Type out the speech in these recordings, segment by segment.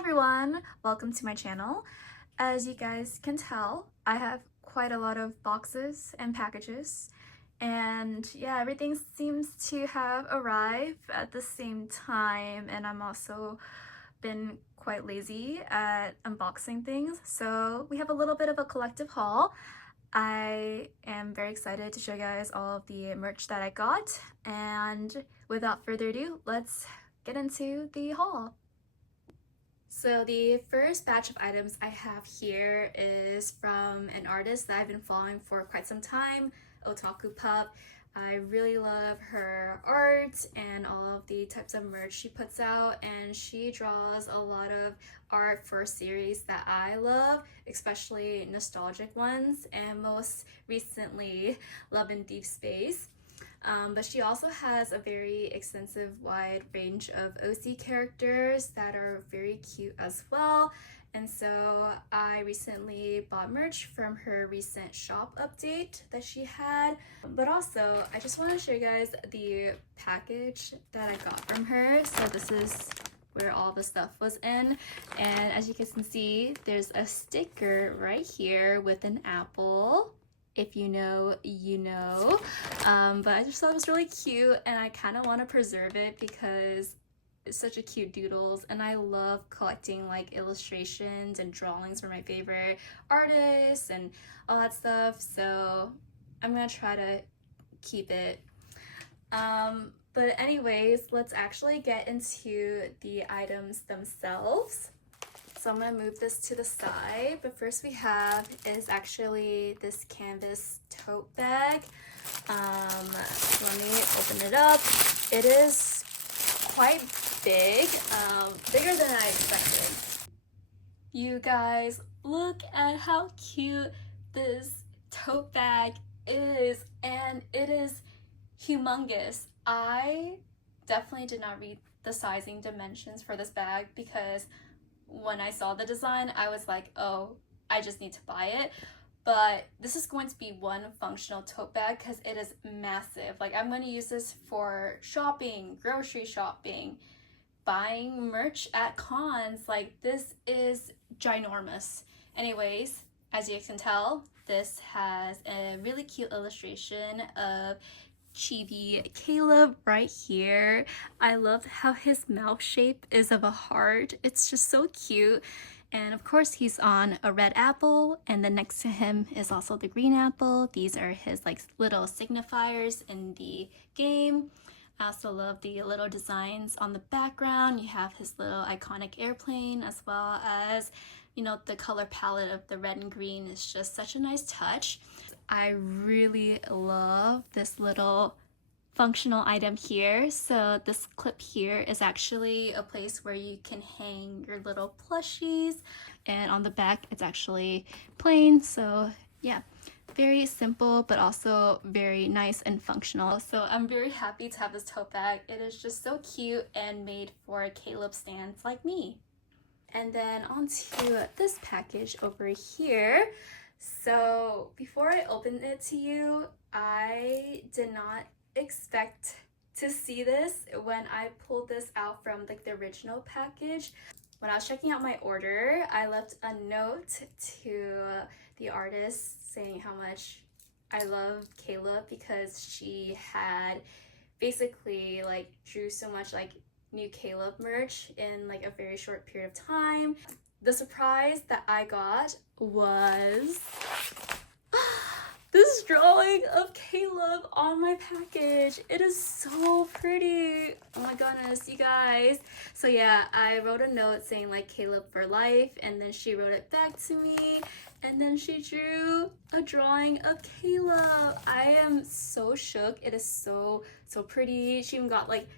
everyone, welcome to my channel. As you guys can tell, I have quite a lot of boxes and packages, and yeah, everything seems to have arrived at the same time, and I'm also been quite lazy at unboxing things, so we have a little bit of a collective haul. I am very excited to show you guys all of the merch that I got, and without further ado, let's get into the haul. So the first batch of items I have here is from an artist that I've been following for quite some time, Otakupup. I really love her art and all of the types of merch she puts out, and she draws a lot of art for series that I love, especially nostalgic ones, and most recently Love in Deepspace. But she also has a very extensive wide range of OC characters that are very cute as well. And so I recently bought merch from her recent shop update that she had. But also, I just want to show you guys the package that I got from her. So this is where all the stuff was in. And as you guys can see, there's a sticker right here with an apple. If you know, you know. But I just thought it was really cute, and I kind of want to preserve it because it's such a cute doodles, and I love collecting like illustrations and drawings from my favorite artists and all that stuff, so I'm gonna try to keep it. But anyways, let's actually get into the items themselves. So I'm going to move this to the side, but first we have is actually this canvas tote bag. Let me open it up. It is quite big, bigger than I expected. You guys, look at how cute this tote bag is, and it is humongous. I definitely did not read the sizing dimensions for this bag because when I saw the design, I was like, oh, I just need to buy it. But this is going to be one functional tote bag because it is massive. Like, I'm going to use this for shopping, grocery shopping, buying merch at cons. Like, this is ginormous. Anyways, as you can tell, this has a really cute illustration of Chibi Caleb right here. I love how his mouth shape is of a heart. It's just so cute. And of course he's on a red apple, and then next to him is also the green apple. These are his like little signifiers in the game. I also love the little designs on the background. You have his little iconic airplane, as well as, you know, the color palette of the red and green is just such a nice touch. I really love this little functional item here. So this clip here is actually a place where you can hang your little plushies, and on the back it's actually plain. So yeah, very simple but also very nice and functional. So I'm very happy to have this tote bag. It is just so cute and made for Caleb stans like me. And then onto this package over here. So before I open it to you, I did not expect to see this when I pulled this out from like the original package. When I was checking out my order, I left a note to the artist saying how much I love Caleb because she had basically like drew so much like new Caleb merch in like a very short period of time. The surprise that I got was this drawing of Caleb on my package. It is so pretty. Oh my goodness, you guys. So yeah, I wrote a note saying like Caleb for life, and then she wrote it back to me, and then she drew a drawing of Caleb. I am so shook. It is so pretty. She even got like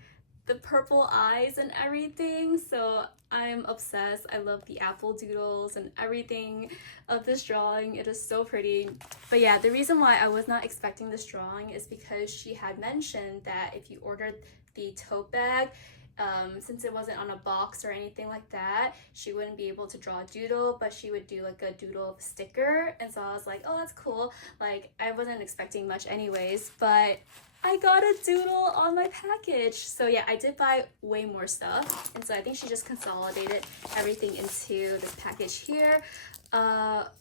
the purple eyes and everything, so I'm obsessed. I love the apple doodles and everything of this drawing. It is so pretty. But yeah, the reason why I was not expecting this drawing is because she had mentioned that if you ordered the tote bag, since it wasn't on a box or anything like that, she wouldn't be able to draw a doodle, but she would do like a doodle sticker. And so I was like, oh, that's cool. Like, I wasn't expecting much anyways, but I got a doodle on my package. So yeah, I did buy way more stuff, and so I think she just consolidated everything into this package here. But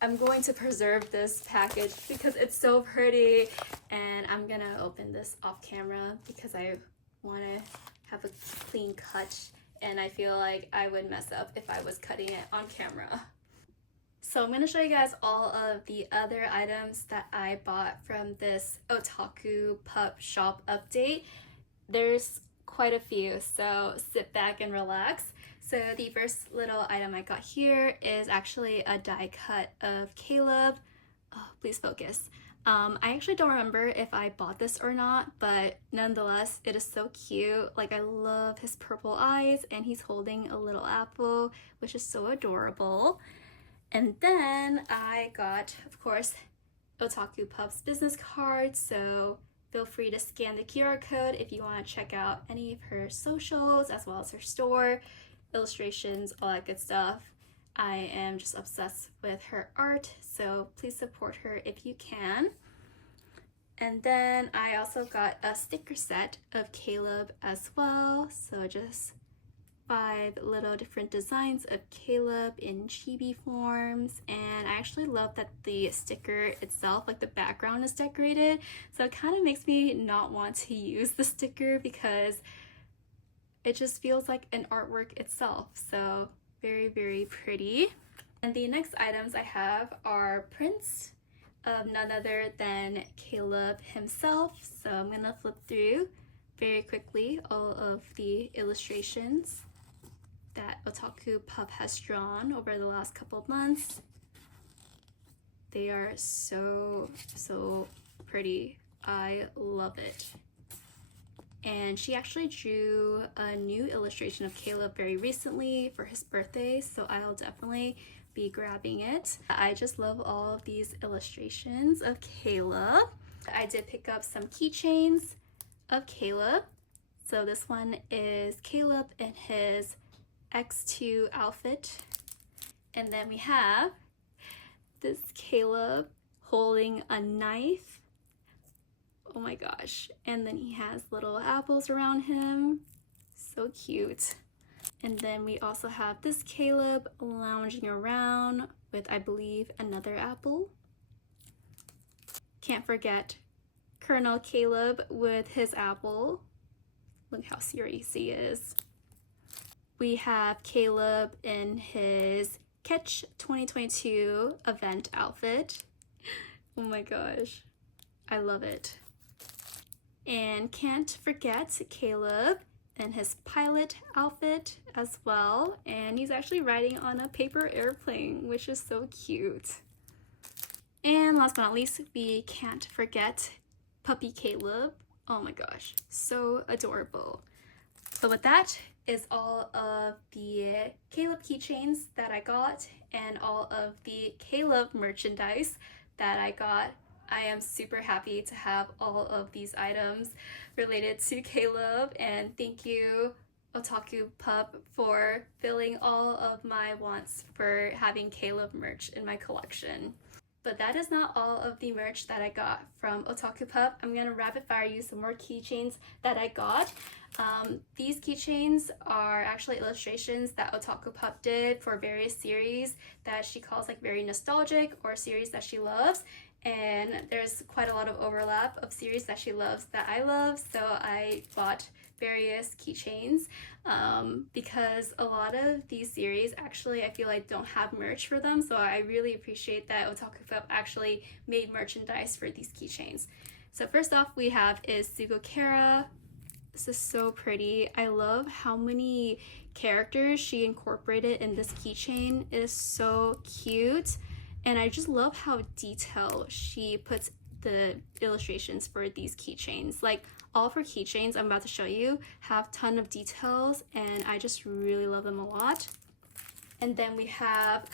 I'm going to preserve this package because it's so pretty, and I'm gonna open this off camera because I want to have a clean cut, and I feel like I would mess up if I was cutting it on camera. So I'm going to show you guys all of the other items that I bought from this Otakupup shop update. There's quite a few, so sit back and relax. So the first little item I got here is actually a die cut of Caleb. Oh, please focus. I actually don't remember if I bought this or not, but nonetheless, it is so cute. Like, I love his purple eyes, and he's holding a little apple, which is so adorable. And then I got, of course, Otakupup's business card, so feel free to scan the QR code if you want to check out any of her socials, as well as her store, illustrations, all that good stuff. I am just obsessed with her art, so please support her if you can. And then I also got a sticker set of Caleb as well, so just 5 little different designs of Caleb in chibi forms, and I actually love that the sticker itself, like the background, is decorated, so it kind of makes me not want to use the sticker because it just feels like an artwork itself. So very, very pretty. And the next items I have are prints of none other than Caleb himself, so I'm gonna flip through very quickly all of the illustrations that Otakupup has drawn over the last couple of months. They are so pretty. I love it. And she actually drew a new illustration of Caleb very recently for his birthday, so I'll definitely be grabbing it. I just love all of these illustrations of Caleb. I did pick up some keychains of Caleb. So this one is Caleb in his X2 outfit, and then we have this Caleb holding a knife. Oh my gosh. And then he has little apples around him, so cute. And then we also have this Caleb lounging around with, I believe, another apple. Can't forget Colonel Caleb with his apple. Look how serious he is. We have Caleb in his Catch 2022 event outfit. Oh my gosh, I love it. And can't forget Caleb in his pilot outfit as well. And he's actually riding on a paper airplane, which is so cute. And last but not least, we can't forget Puppy Caleb. Oh my gosh, so adorable. So with that is all of the Caleb keychains that I got and all of the Caleb merchandise that I got. I am super happy to have all of these items related to Caleb, and thank you Otakupup for filling all of my wants for having Caleb merch in my collection. But that is not all of the merch that I got from Otakupup. I'm gonna rapid fire you some more keychains that I got. These keychains are actually illustrations that Otakupup did for various series that she calls like very nostalgic or series that she loves. And there's quite a lot of overlap of series that she loves that I love, so I bought various keychains because a lot of these series actually I feel like don't have merch for them, so I really appreciate that Otakupup actually made merchandise for these keychains. So first off we have is Shugo Chara. This is so pretty. I love how many characters she incorporated in this keychain. It is so cute. And I just love how detailed she puts the illustrations for these keychains. Like all of her keychains I'm about to show you have a ton of details, and I just really love them a lot. And then we have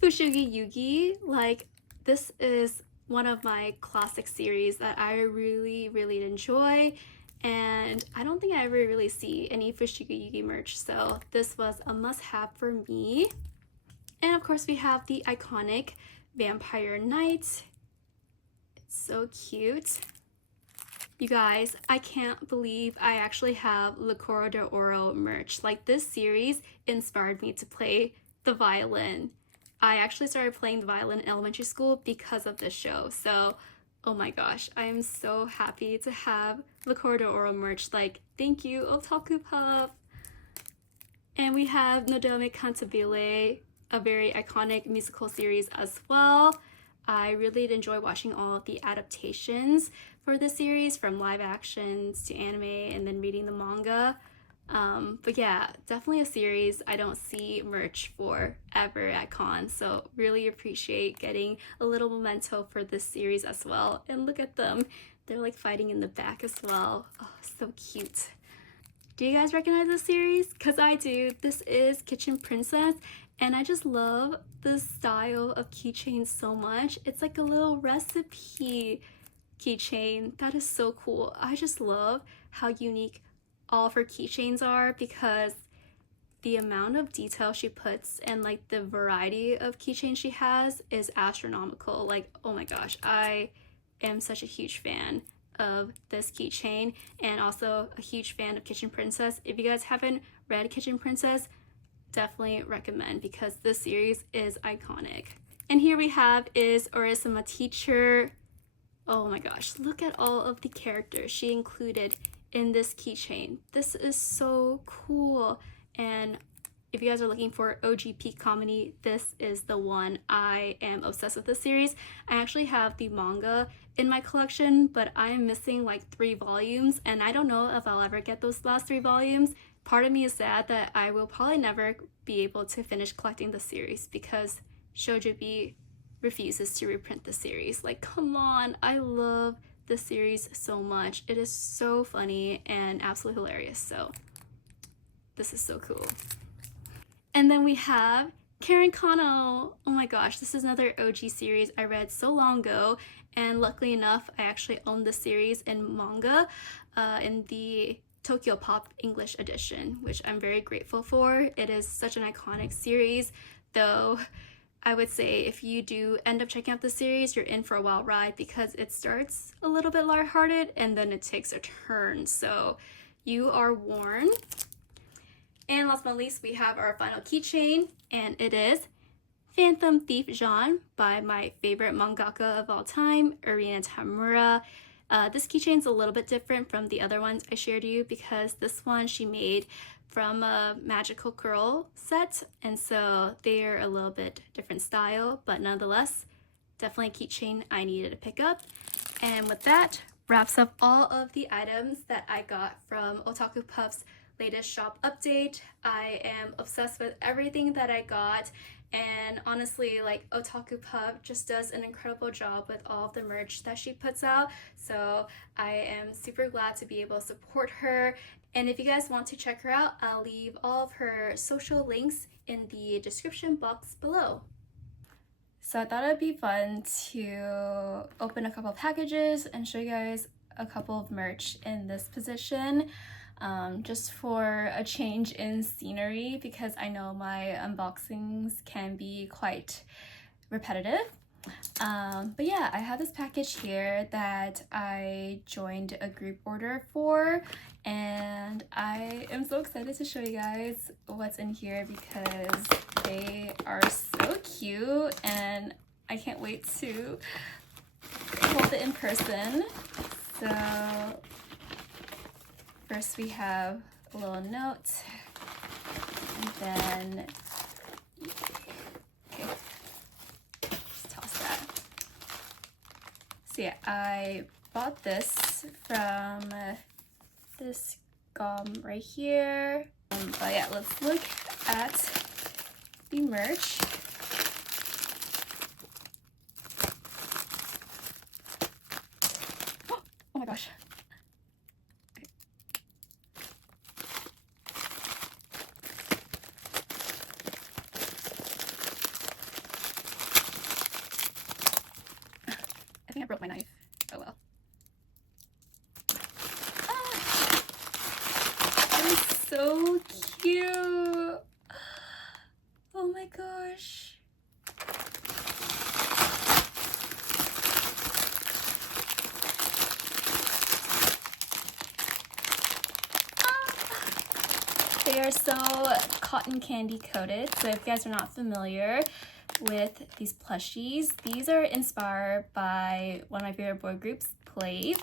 Fushigi Yugi. Like, this is one of my classic series that I really enjoy, and I don't think I ever really see any Fushigi Yugi merch, so this was a must-have for me. And of course we have the iconic Vampire Knight. It's so cute. You guys, I can't believe I actually have Le Coro de Oro merch. Like, this series inspired me to play the violin. I actually started playing the violin in elementary school because of this show. So, oh my gosh, I am so happy to have Le Coro de Oro merch. Like, thank you, Otakupup. And we have Nodome Cantabile, a very iconic musical series as well. I really did enjoy watching all of the adaptations for the series, from live actions to anime and then reading the manga. But yeah, definitely a series I don't see merch for ever at con, so really appreciate getting a little memento for this series as well. And look at them, they're like fighting in the back as well. Oh, so cute. Do you guys recognize this series? Because I do. This is Kitchen Princess, and I just love the style of keychains so much. It's like a little recipe keychain. That is so cool. I just love how unique all of her keychains are, because the amount of detail she puts and like the variety of keychains she has is astronomical. Like, oh my gosh, I am such a huge fan of this keychain, and also a huge fan of Kitchen Princess. If you guys haven't read Kitchen Princess, definitely recommend, because this series is iconic. And here we have is Orisama Teacher. Oh my gosh, look at all of the characters she included in this keychain. This is so cool. And if you guys are looking for OG peak comedy, this is the one. I am obsessed with this series. I actually have the manga in my collection, but I am missing like 3 volumes, and I don't know if I'll ever get those last 3 volumes. Part of me is sad that I will probably never be able to finish collecting the series, because Shoujo refuses to reprint the series. Like, come on, I love the series so much. It is so funny and absolutely hilarious, so this is so cool. And then we have Karen Kano. Oh my gosh, this is another OG series I read so long ago, and luckily enough, I actually own the series in manga in the Tokyopop English edition, which I'm very grateful for. It is such an iconic series, though I would say if you do end up checking out the series, you're in for a wild ride, because it starts a little bit lighthearted and then it takes a turn, so you are warned. And last but not least, we have our final keychain, and it is Phantom Thief Jean by my favorite mangaka of all time, Arina Tamura. This keychain's a little bit different from the other ones I shared you, because this one she made from a Magical Girl set, and so they're a little bit different style, but nonetheless, definitely a keychain I needed to pick up. And with that, wraps up all of the items that I got from Otakupup's latest shop update. I am obsessed with everything that I got, and honestly, like, Otakupup just does an incredible job with all of the merch that she puts out, so I am super glad to be able to support her. And if you guys want to check her out, I'll leave all of her social links in the description box below. So I thought it'd be fun to open a couple packages and show you guys a couple of merch in this position. Just for a change in scenery, because I know my unboxings can be quite repetitive. But yeah, I have this package here that I joined a group order for, and I am so excited to show you guys what's in here, because they are so cute and I can't wait to hold it in person. So first we have a little note, and then, okay, just toss that. So yeah, I bought this from this gum right here. But yeah, let's look at the merch. Oh my gosh. I broke my knife. Oh well. Ah, that is so cute. Oh my gosh. are so cotton candy coated. So if you guys are not familiar with these plushies, these are inspired by one of my favorite boy groups, PLAVE.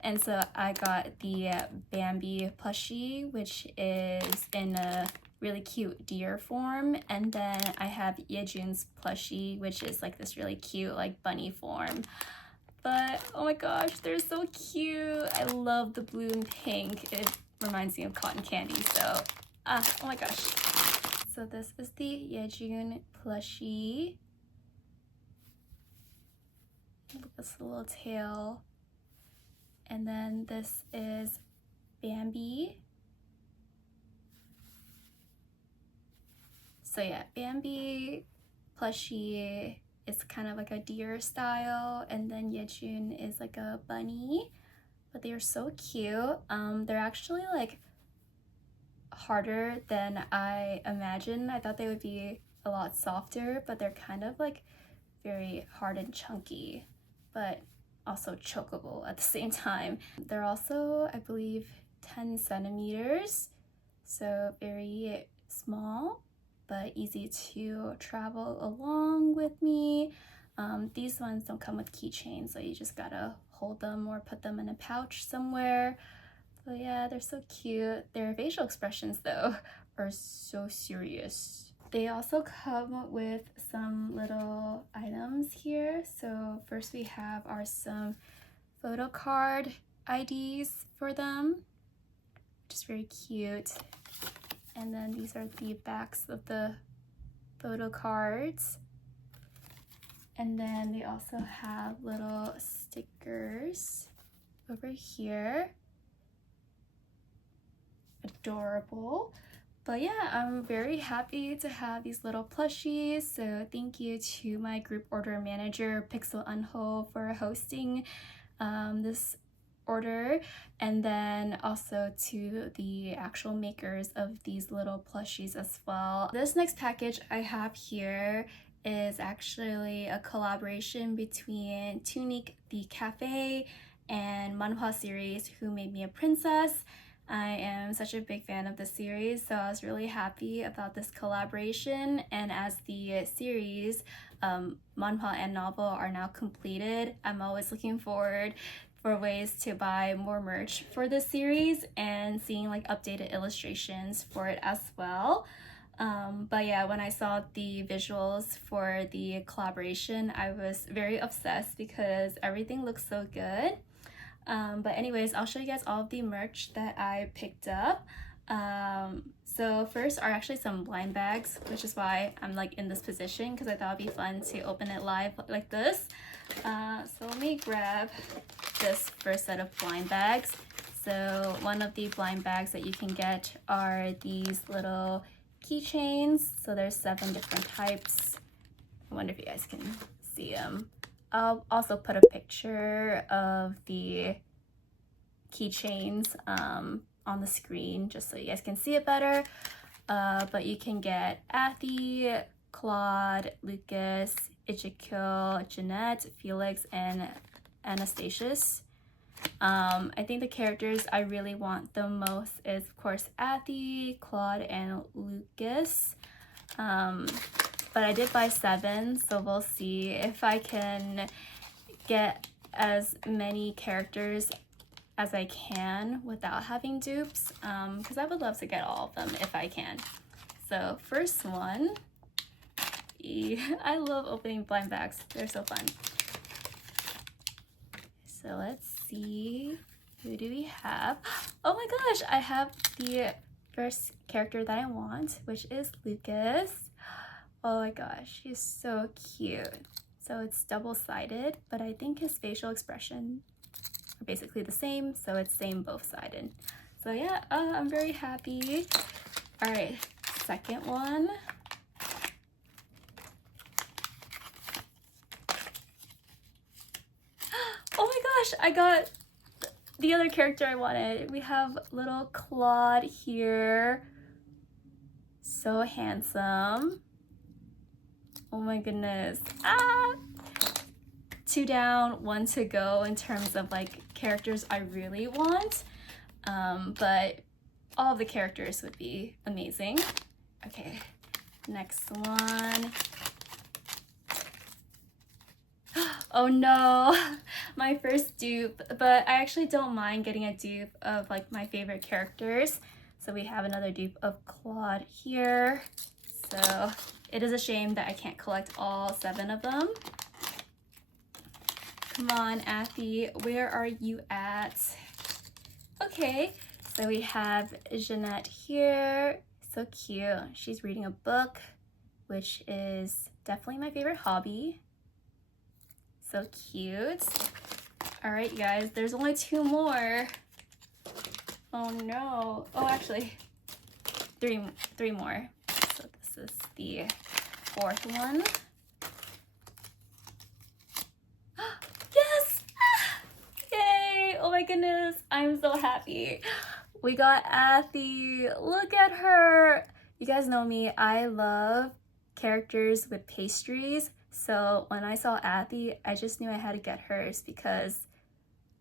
And so I got the Bambi plushie, which is in a really cute deer form. And then I have Yejun's plushie, which is like this really cute like bunny form. But oh my gosh, they're so cute. I love the blue and pink. It reminds me of cotton candy. So, oh my gosh. So this is the Yejun plushie. Look at this little tail. And then this is Bambi. So yeah, Bambi plushie is kind of like a deer style, and then Yejun is like a bunny. But they are so cute. They're actually like harder than I imagined. I thought they would be a lot softer, but they're kind of like very hard and chunky, but also chokeable at the same time. They're also, I believe, 10 centimeters, so very small, but easy to travel along with me. These ones don't come with keychains, so you just gotta hold them or put them in a pouch somewhere. But yeah, they're so cute. Their facial expressions though are so serious. They also come with some little items here. So first we have some photo card IDs for them, which is very cute. And then these are the backs of the photo cards. And then they also have little stickers over here. Adorable. But yeah, I'm very happy to have these little plushies. So thank you to my group order manager, Pixel Unho, for hosting this order, and then also to the actual makers of these little plushies as well. This next package I have here is actually a collaboration between Toonique the cafe and manhwa series Who Made Me a Princess. I am such a big fan of the series, so I was really happy about this collaboration. And as the series, manhwa and novel are now completed, I'm always looking forward for ways to buy more merch for this series and seeing like updated illustrations for it as well. But yeah, when I saw the visuals for the collaboration, I was very obsessed because everything looks so good. But anyways, I'll show you guys all of the merch that I picked up. So first are actually some blind bags, which is why I'm like in this position, because I thought it'd be fun to open it live like this. So let me grab this first set of blind bags. So one of the blind bags that you can get are these little keychains. So there's 7 different types. I wonder if you guys can see them. I'll also put a picture of the keychains on the screen just so you guys can see it better. But you can get Athy, Claude, Lucas, Ichiko, Jeanette, Felix, and Anastasius. I think the characters I really want the most is of course Athy, Claude, and Lucas. But I did buy 7, so we'll see if I can get as many characters as I can without having dupes, because I would love to get all of them if I can. So first one, I love opening blind bags, they're so fun. So let's see, who do we have? Oh my gosh, I have the first character that I want, which is Lucas. Oh my gosh, he's so cute. So it's double-sided, but I think his facial expression are basically the same, so it's same both-sided. So yeah, I'm very happy. All right, second one. Oh my gosh, I got the other character I wanted. We have little Claude here. So handsome. Oh my goodness. 2 down, 1 to go in terms of like characters I really want. But all the characters would be amazing. Okay, next one. Oh no, my first dupe, but I actually don't mind getting a dupe of like my favorite characters. So we have another dupe of Claude here. So it is a shame that I can't collect all 7 of them. Come on, Athy, where are you at? Okay, so we have Jeanette here. So cute. She's reading a book, which is definitely my favorite hobby. So cute. All right, you guys, there's only 2 more. Oh no. Oh, actually, 3 more. So this is the 4th one. Yes! Yay! Oh my goodness, I'm so happy. We got Athy. Look at her. You guys know me. I love characters with pastries. So when I saw Athy, I just knew I had to get hers because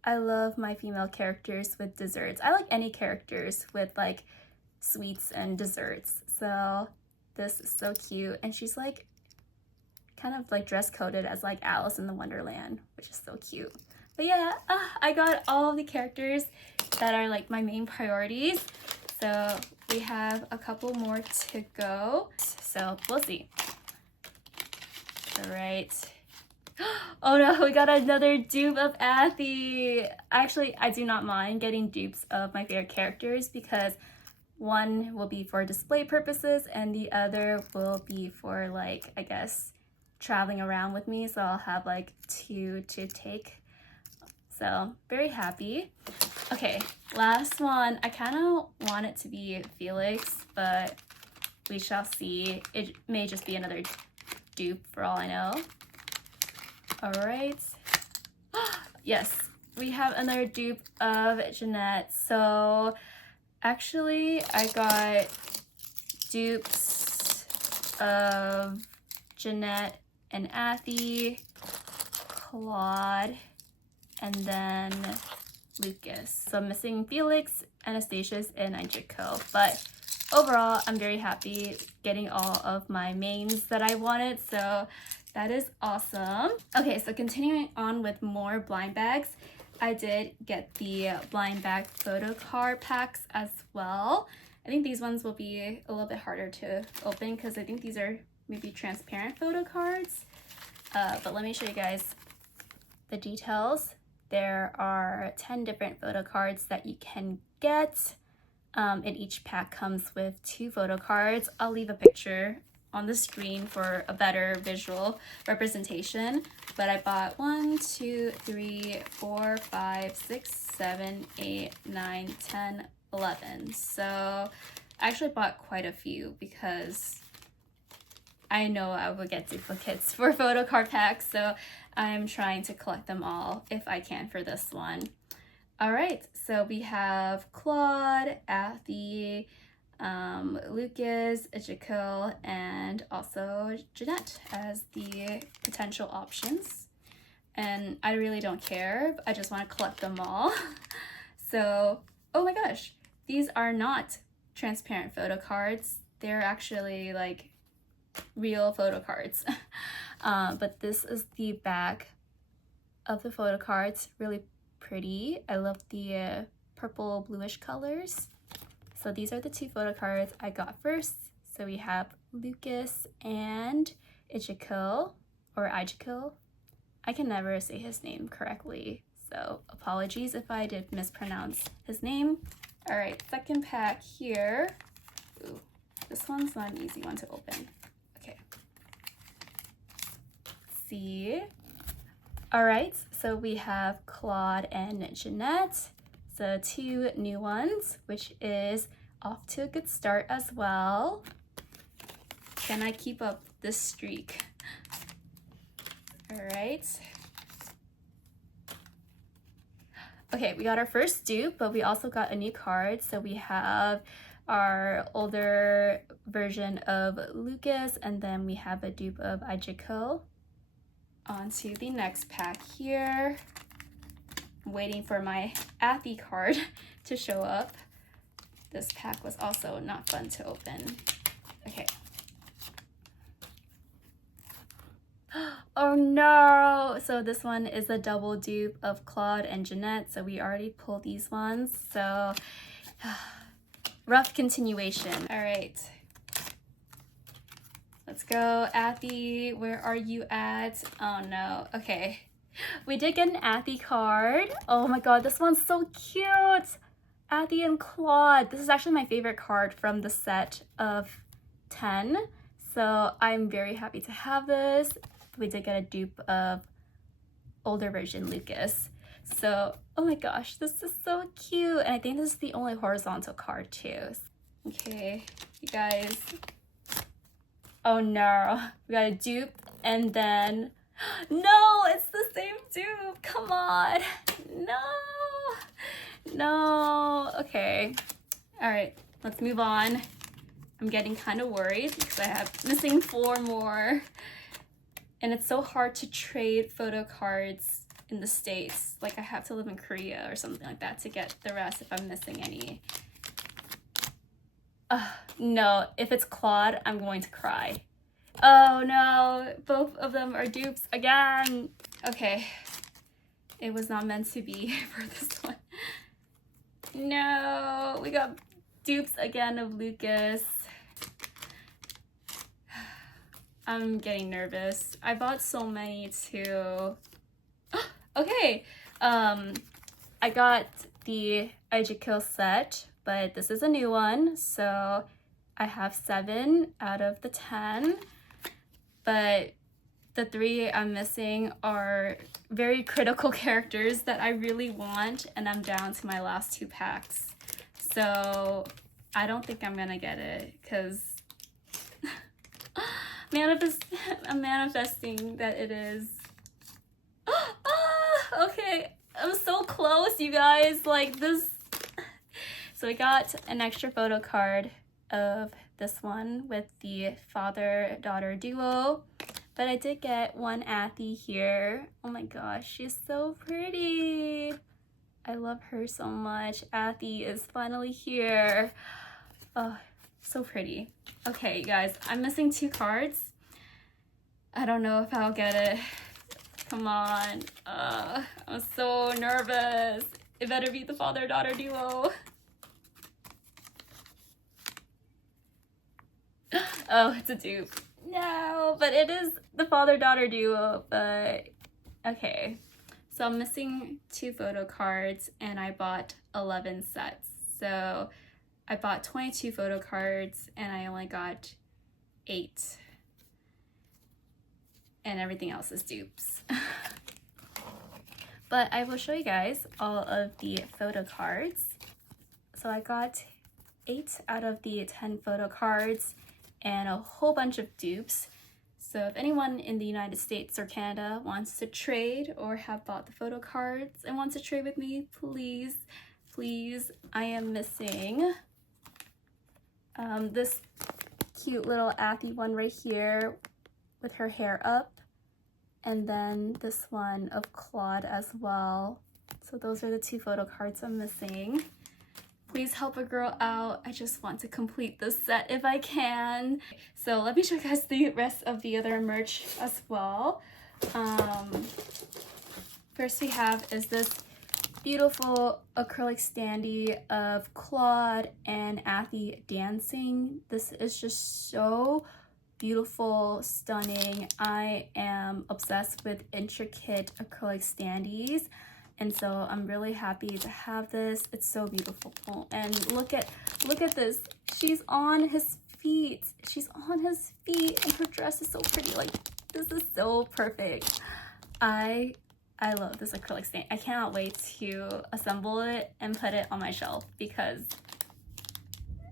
I love my female characters with desserts. I like any characters with like sweets and desserts. So this is so cute. And she's like kind of like dress coded as like Alice in the Wonderland, which is so cute. But yeah, I got all of the characters that are like my main priorities. So we have a couple more to go. So we'll see. All right. Oh no, we got another dupe of Athy. Actually, I do not mind getting dupes of my favorite characters because one will be for display purposes and the other will be for like, I guess, traveling around with me. So I'll have like 2 to take. So very happy. Okay, last one. I kind of want it to be Felix, but we shall see. It may just be another dupe for all I know. All right. Yes, we have another dupe of Jeanette. So actually, I got dupes of Jeanette and Athy, Claude, and then Lucas. So I'm missing Felix, Anastasius, and Ajiko. But overall, I'm very happy getting all of my mains that I wanted. So that is awesome. Okay, so continuing on with more blind bags, I did get the blind bag photo card packs as well. I think these ones will be a little bit harder to open because I think these are maybe transparent photo cards. But let me show you guys the details. There are 10 different photo cards that you can get. And each pack comes with 2 photo cards. I'll leave a picture on the screen for a better visual representation. But I bought 1, 2, 3, 4, 5, 6, 7, 8, 9, 10, 11. So I actually bought quite a few because I know I would get duplicates for photo card packs. So I'm trying to collect them all if I can for this one. All right, so we have Claude, Athy, Lucas, Ajiko, and also Jeanette as the potential options. And I really don't care. I just want to collect them all. So, oh my gosh, these are not transparent photo cards. They're actually like real photo cards. But this is the back of the photo cards. Really pretty. I love the purple bluish colors. So these are the 2 photo cards I got first. So we have Lucas and Ichiko, or Ijiko. I can never say his name correctly, so apologies if I did mispronounce his name. All right, second pack here. Ooh, this one's not an easy one to open. Okay. Let's see. All right, so we have Claude and Jeanette. So 2 new ones, which is off to a good start as well. Can I keep up this streak? All right. Okay, we got our first dupe, but we also got a new card. So we have our older version of Lucas, and then we have a dupe of Ajiko. On to the next pack here. I'm waiting for my Athy card to show up. this pack was also not fun to open. Okay. Oh no! So this one is a double dupe of Claude and Jeanette. So we already pulled these ones. So rough continuation. All right. Let's go. Athy, where are you at? Oh no. Okay. We did get an Athy card. Oh my god, this one's so cute. Athy and Claude. This is actually my favorite card from the set of 10. So I'm very happy to have this. We did get a dupe of older version Lucas. So, oh my gosh, this is so cute. And I think this is the only horizontal card too. Okay, you guys. Oh no, we got a dupe and then, no, it's the same dupe. Come on, no. Okay, all right, let's move on. I'm getting kind of worried because I have missing 4 more. And it's so hard to trade photo cards in the States. Like I have to live in Korea or something like that to get the rest if I'm missing any. No, if it's Claude, I'm going to cry. Oh no, both of them are dupes again. Okay, it was not meant to be for this one. No, we got dupes again of Lucas. I'm getting nervous. I bought so many too. Okay, I got the Aijikil set, but this is a new one, so I have 7 out of the 10. But the 3 I'm missing are very critical characters that I really want, and I'm down to my last 2 packs. So I don't think I'm gonna get it because I'm manifesting that it is. Okay, I'm so close, you guys. Like this. So I got an extra photo card of this one with the father-daughter duo, but I did get one Athy here. Oh my gosh, she's so pretty. I love her so much. Athy is finally here. Oh, so pretty. Okay, you guys, I'm missing 2 cards. I don't know if I'll get it. Come on. I'm so nervous. It better be the father-daughter duo. Oh, it's a dupe. No, but it is the father-daughter duo, but okay. So I'm missing 2 photo cards and I bought 11 sets. So I bought 22 photo cards and I only got 8. And everything else is dupes. But I will show you guys all of the photo cards. So I got 8 out of the 10 photo cards and a whole bunch of dupes. So if anyone in the United States or Canada wants to trade or have bought the photo cards and wants to trade with me, please, please. I am missing this cute little Athy one right here with her hair up, and then this one of Claude as well. So those are the 2 photo cards I'm missing. Please help a girl out. I just want to complete this set if I can. So let me show you guys the rest of the other merch as well. First we have is this beautiful acrylic standee of Claude and Athy dancing. This is just so beautiful, stunning. I am obsessed with intricate acrylic standees, and so I'm really happy to have this. It's so beautiful. And look at this. She's on his feet. She's on his feet and her dress is so pretty. Like, this is so perfect. I love this acrylic stain. I cannot wait to assemble it and put it on my shelf because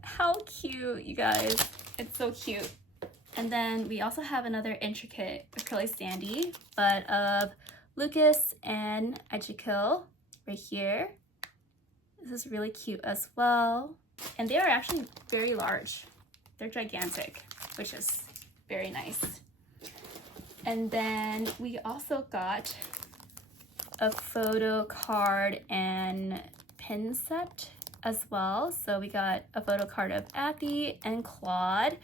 how cute, you guys. It's so cute. And then we also have another intricate acrylic standee, but of Lucas and Aijikil right here. This is really cute as well. And they are actually very large. They're gigantic, which is very nice. And then we also got a photo card and pin set as well. So we got a photo card of Athy and Claude.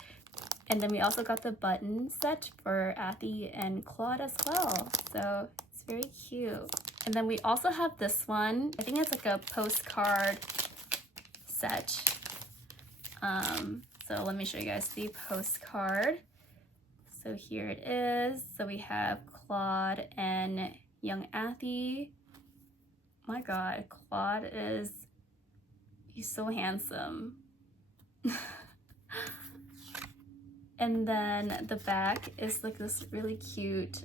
And then we also got the button set for Athy and Claude as well. So it's very cute. And then we also have this one. I think it's like a postcard set. So let me show you guys the postcard. So here it is. So we have Claude and young Athy. My God, Claude he's so handsome. And then the back is like this really cute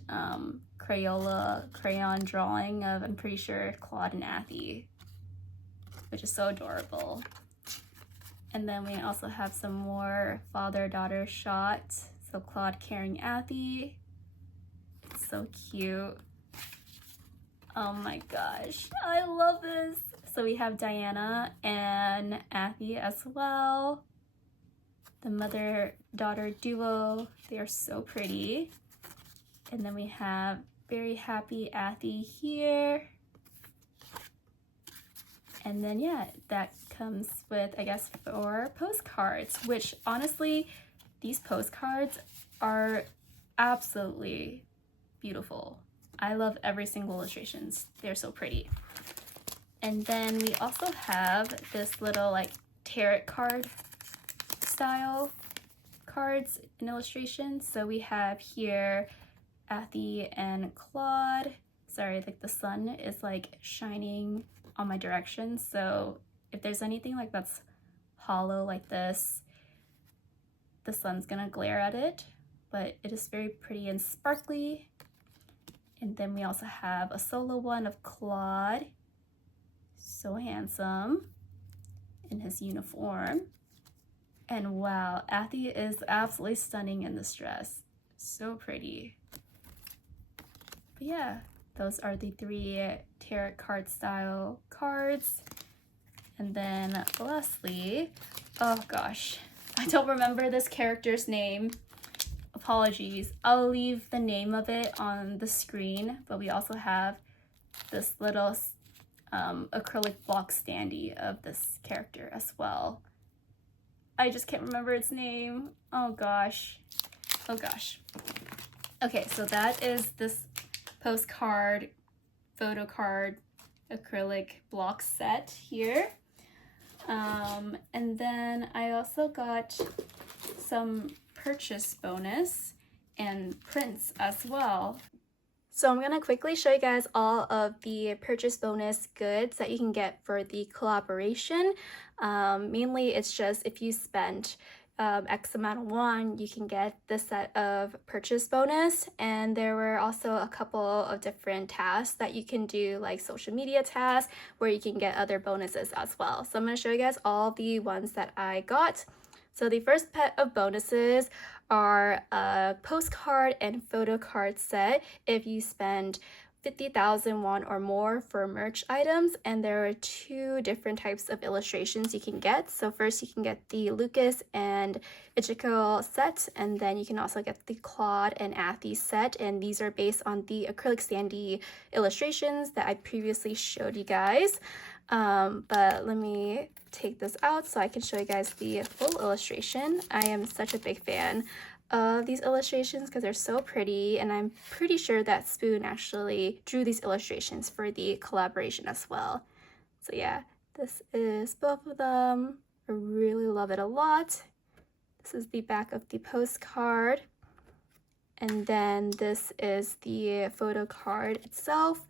crayon drawing of, I'm pretty sure, Claude and Athy, which is so adorable. And then we also have some more father-daughter shots. So Claude carrying Athy. It's so cute. Oh my gosh, I love this. So we have Diana and Athy as well. The mother-daughter duo, they are so pretty. And then we have very happy Athy here. And then yeah, that comes with, I guess, 4 postcards, which honestly, these postcards are absolutely beautiful. I love every single illustrations. They're so pretty. And then we also have this little like tarot card style cards and illustrations. So we have here Athy and Claude. Sorry, like the sun is like shining on my direction. So if there's anything like that's hollow like this, the sun's gonna glare at it, but it is very pretty and sparkly. And then we also have a solo one of Claude. So handsome in his uniform. And wow, Athy is absolutely stunning in this dress. So pretty. But yeah, those are the 3 tarot card style cards. And then lastly, oh gosh, I don't remember this character's name. Apologies. I'll leave the name of it on the screen, but we also have this little acrylic block standee of this character as well. I just can't remember its name. Oh gosh. Oh gosh. Okay, so that is this postcard, photo card, acrylic block set here. And then I also got some purchase bonus and prints as well. So I'm gonna quickly show you guys all of the purchase bonus goods that you can get for the collaboration. Mainly it's just if you spend X amount of won, you can get this set of purchase bonus. And there were also a couple of different tasks that you can do, like social media tasks, where you can get other bonuses as well. So I'm gonna show you guys all the ones that I got. So the first set of bonuses are a postcard and photo card set if you spend 50,000 won or more for merch items, and there are 2 different types of illustrations you can get. So first you can get the Lucas and Ichiko set, and then you can also get the Claude and Athy set, and these are based on the acrylic standee illustrations that I previously showed you guys. But let me take this out so I can show you guys the full illustration. I am such a big fan of these illustrations because they're so pretty, and I'm pretty sure that Spoon actually drew these illustrations for the collaboration as well. So yeah, this is both of them. I really love it a lot. This is the back of the postcard, and then this is the photo card itself.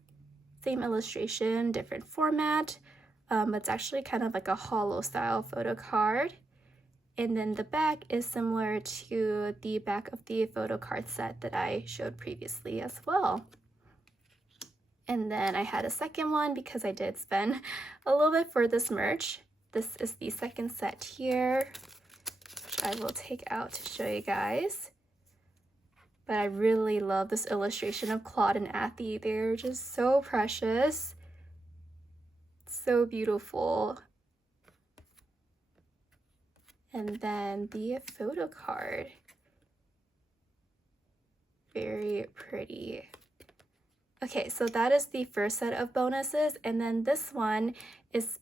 Same illustration, different format. It's actually kind of like a hollow style photo card. And then the back is similar to the back of the photo card set that I showed previously as well. And then I had a second one because I did spend a little bit for this merch. This is the second set here, which I will take out to show you guys. But I really love this illustration of Claude and Athy. They're just so precious. So beautiful. And then the photo card. Very pretty. Okay, so that is the first set of bonuses. And then this one is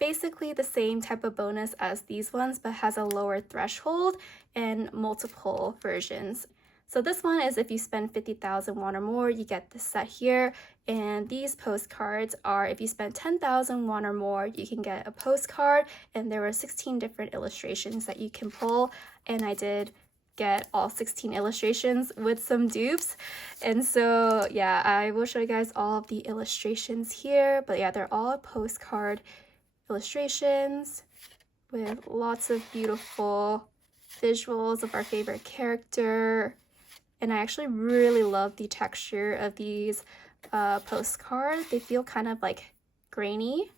basically the same type of bonus as these ones, but has a lower threshold and multiple versions. So this one is if you spend 50,000 won or more, you get this set here. And these postcards are if you spend 10,000 won or more, you can get a postcard. And there were 16 different illustrations that you can pull. And I did get all 16 illustrations with some dupes. And so yeah, I will show you guys all of the illustrations here. But yeah, they're all postcard illustrations with lots of beautiful visuals of our favorite character. And I actually really love the texture of these postcards. They feel kind of like grainy.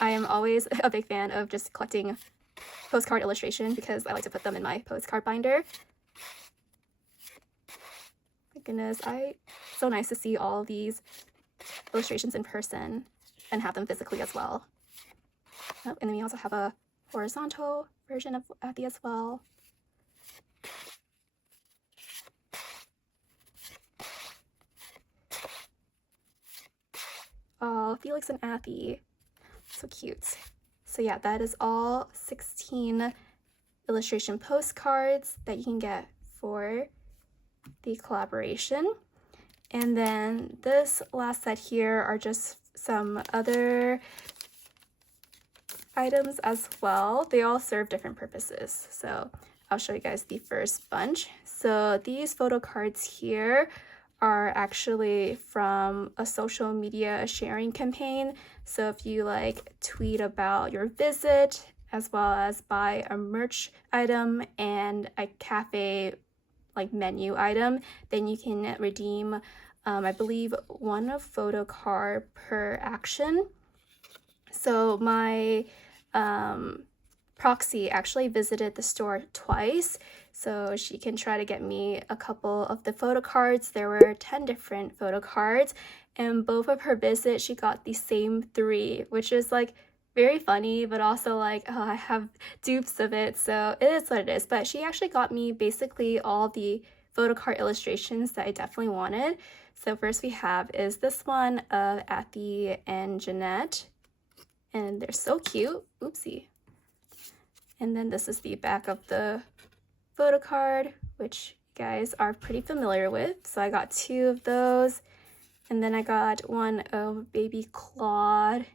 I am always a big fan of just collecting postcard illustration because I like to put them in my postcard binder. My goodness, so nice to see all these illustrations in person and have them physically as well. Oh, and then we also have a horizontal version of Athi as well. Oh, Felix and Athi, so cute. So yeah, that is all 16 illustration postcards that you can get for the collaboration. And then this last set here are just some other items as well. They all serve different purposes. So I'll show you guys the first bunch. So these photo cards here are actually from a social media sharing campaign. So if you like tweet about your visit as well as buy a merch item and a cafe like menu item, then you can redeem I believe one photo card per action. So my proxy actually visited the store twice, so she can try to get me a couple of the photo cards. There were 10 different photo cards, and both of her visits she got the same 3, which is like very funny, but also like, oh, I have dupes of it, so it is what it is. But she actually got me basically all the photo card illustrations that I definitely wanted. So first we have is this one of Athi and Jeanette, and they're so cute. Oopsie. And then this is the back of the photo card, which you guys are pretty familiar with. So I got 2 of those. And then I got one of baby Claude.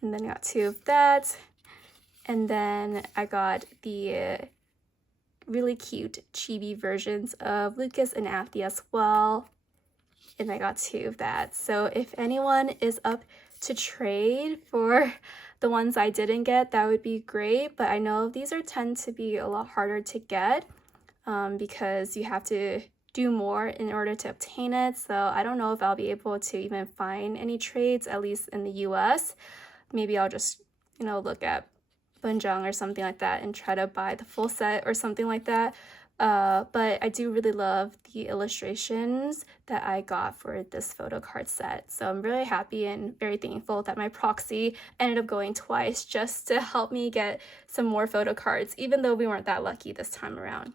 And then I got 2 of that. And then I got the really cute chibi versions of Lucas and Athi as well. And I got 2 of that. So if anyone is up to trade for the ones I didn't get, that would be great. But I know these tend to be a lot harder to get because you have to do more in order to obtain it. So I don't know if I'll be able to even find any trades, at least in the US. Maybe I'll just, look at Bunjang or something like that and try to buy the full set or something like that. But I do really love the illustrations that I got for this photo card set. So I'm really happy and very thankful that my proxy ended up going twice just to help me get some more photo cards, even though we weren't that lucky this time around.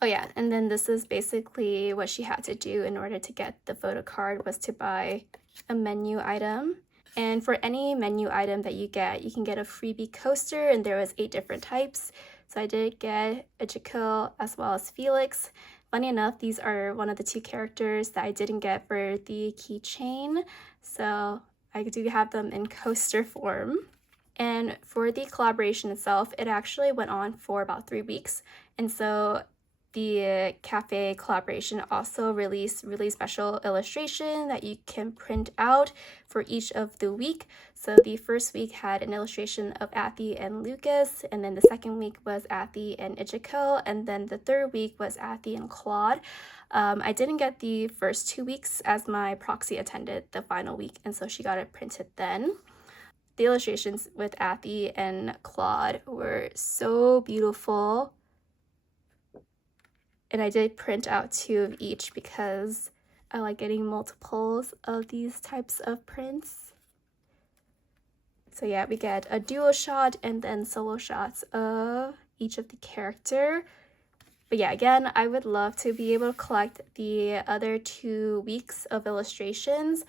Oh yeah, and then this is basically what she had to do in order to get the photo card, was to buy a menu item. And for any menu item that you get, you can get a freebie coaster, and there was 8 different types. So I did get Ichiko as well as Felix. Funny enough, these are one of the 2 characters that I didn't get for the keychain. So I do have them in coaster form. And for the collaboration itself, it actually went on for about 3 weeks. And so the cafe collaboration also released really special illustration that you can print out for each of the week. So the first week had an illustration of Athi and Lucas, and then the second week was Athi and Ichiko, and then the third week was Athi and Claude. I didn't get the first 2 weeks as my proxy attended the final week, and so she got it printed then. The illustrations with Athi and Claude were so beautiful. And I did print out 2 of each because I like getting multiples of these types of prints. So yeah, we get a duo shot and then solo shots of each of the character. But yeah, again, I would love to be able to collect the other 2 weeks of illustrations.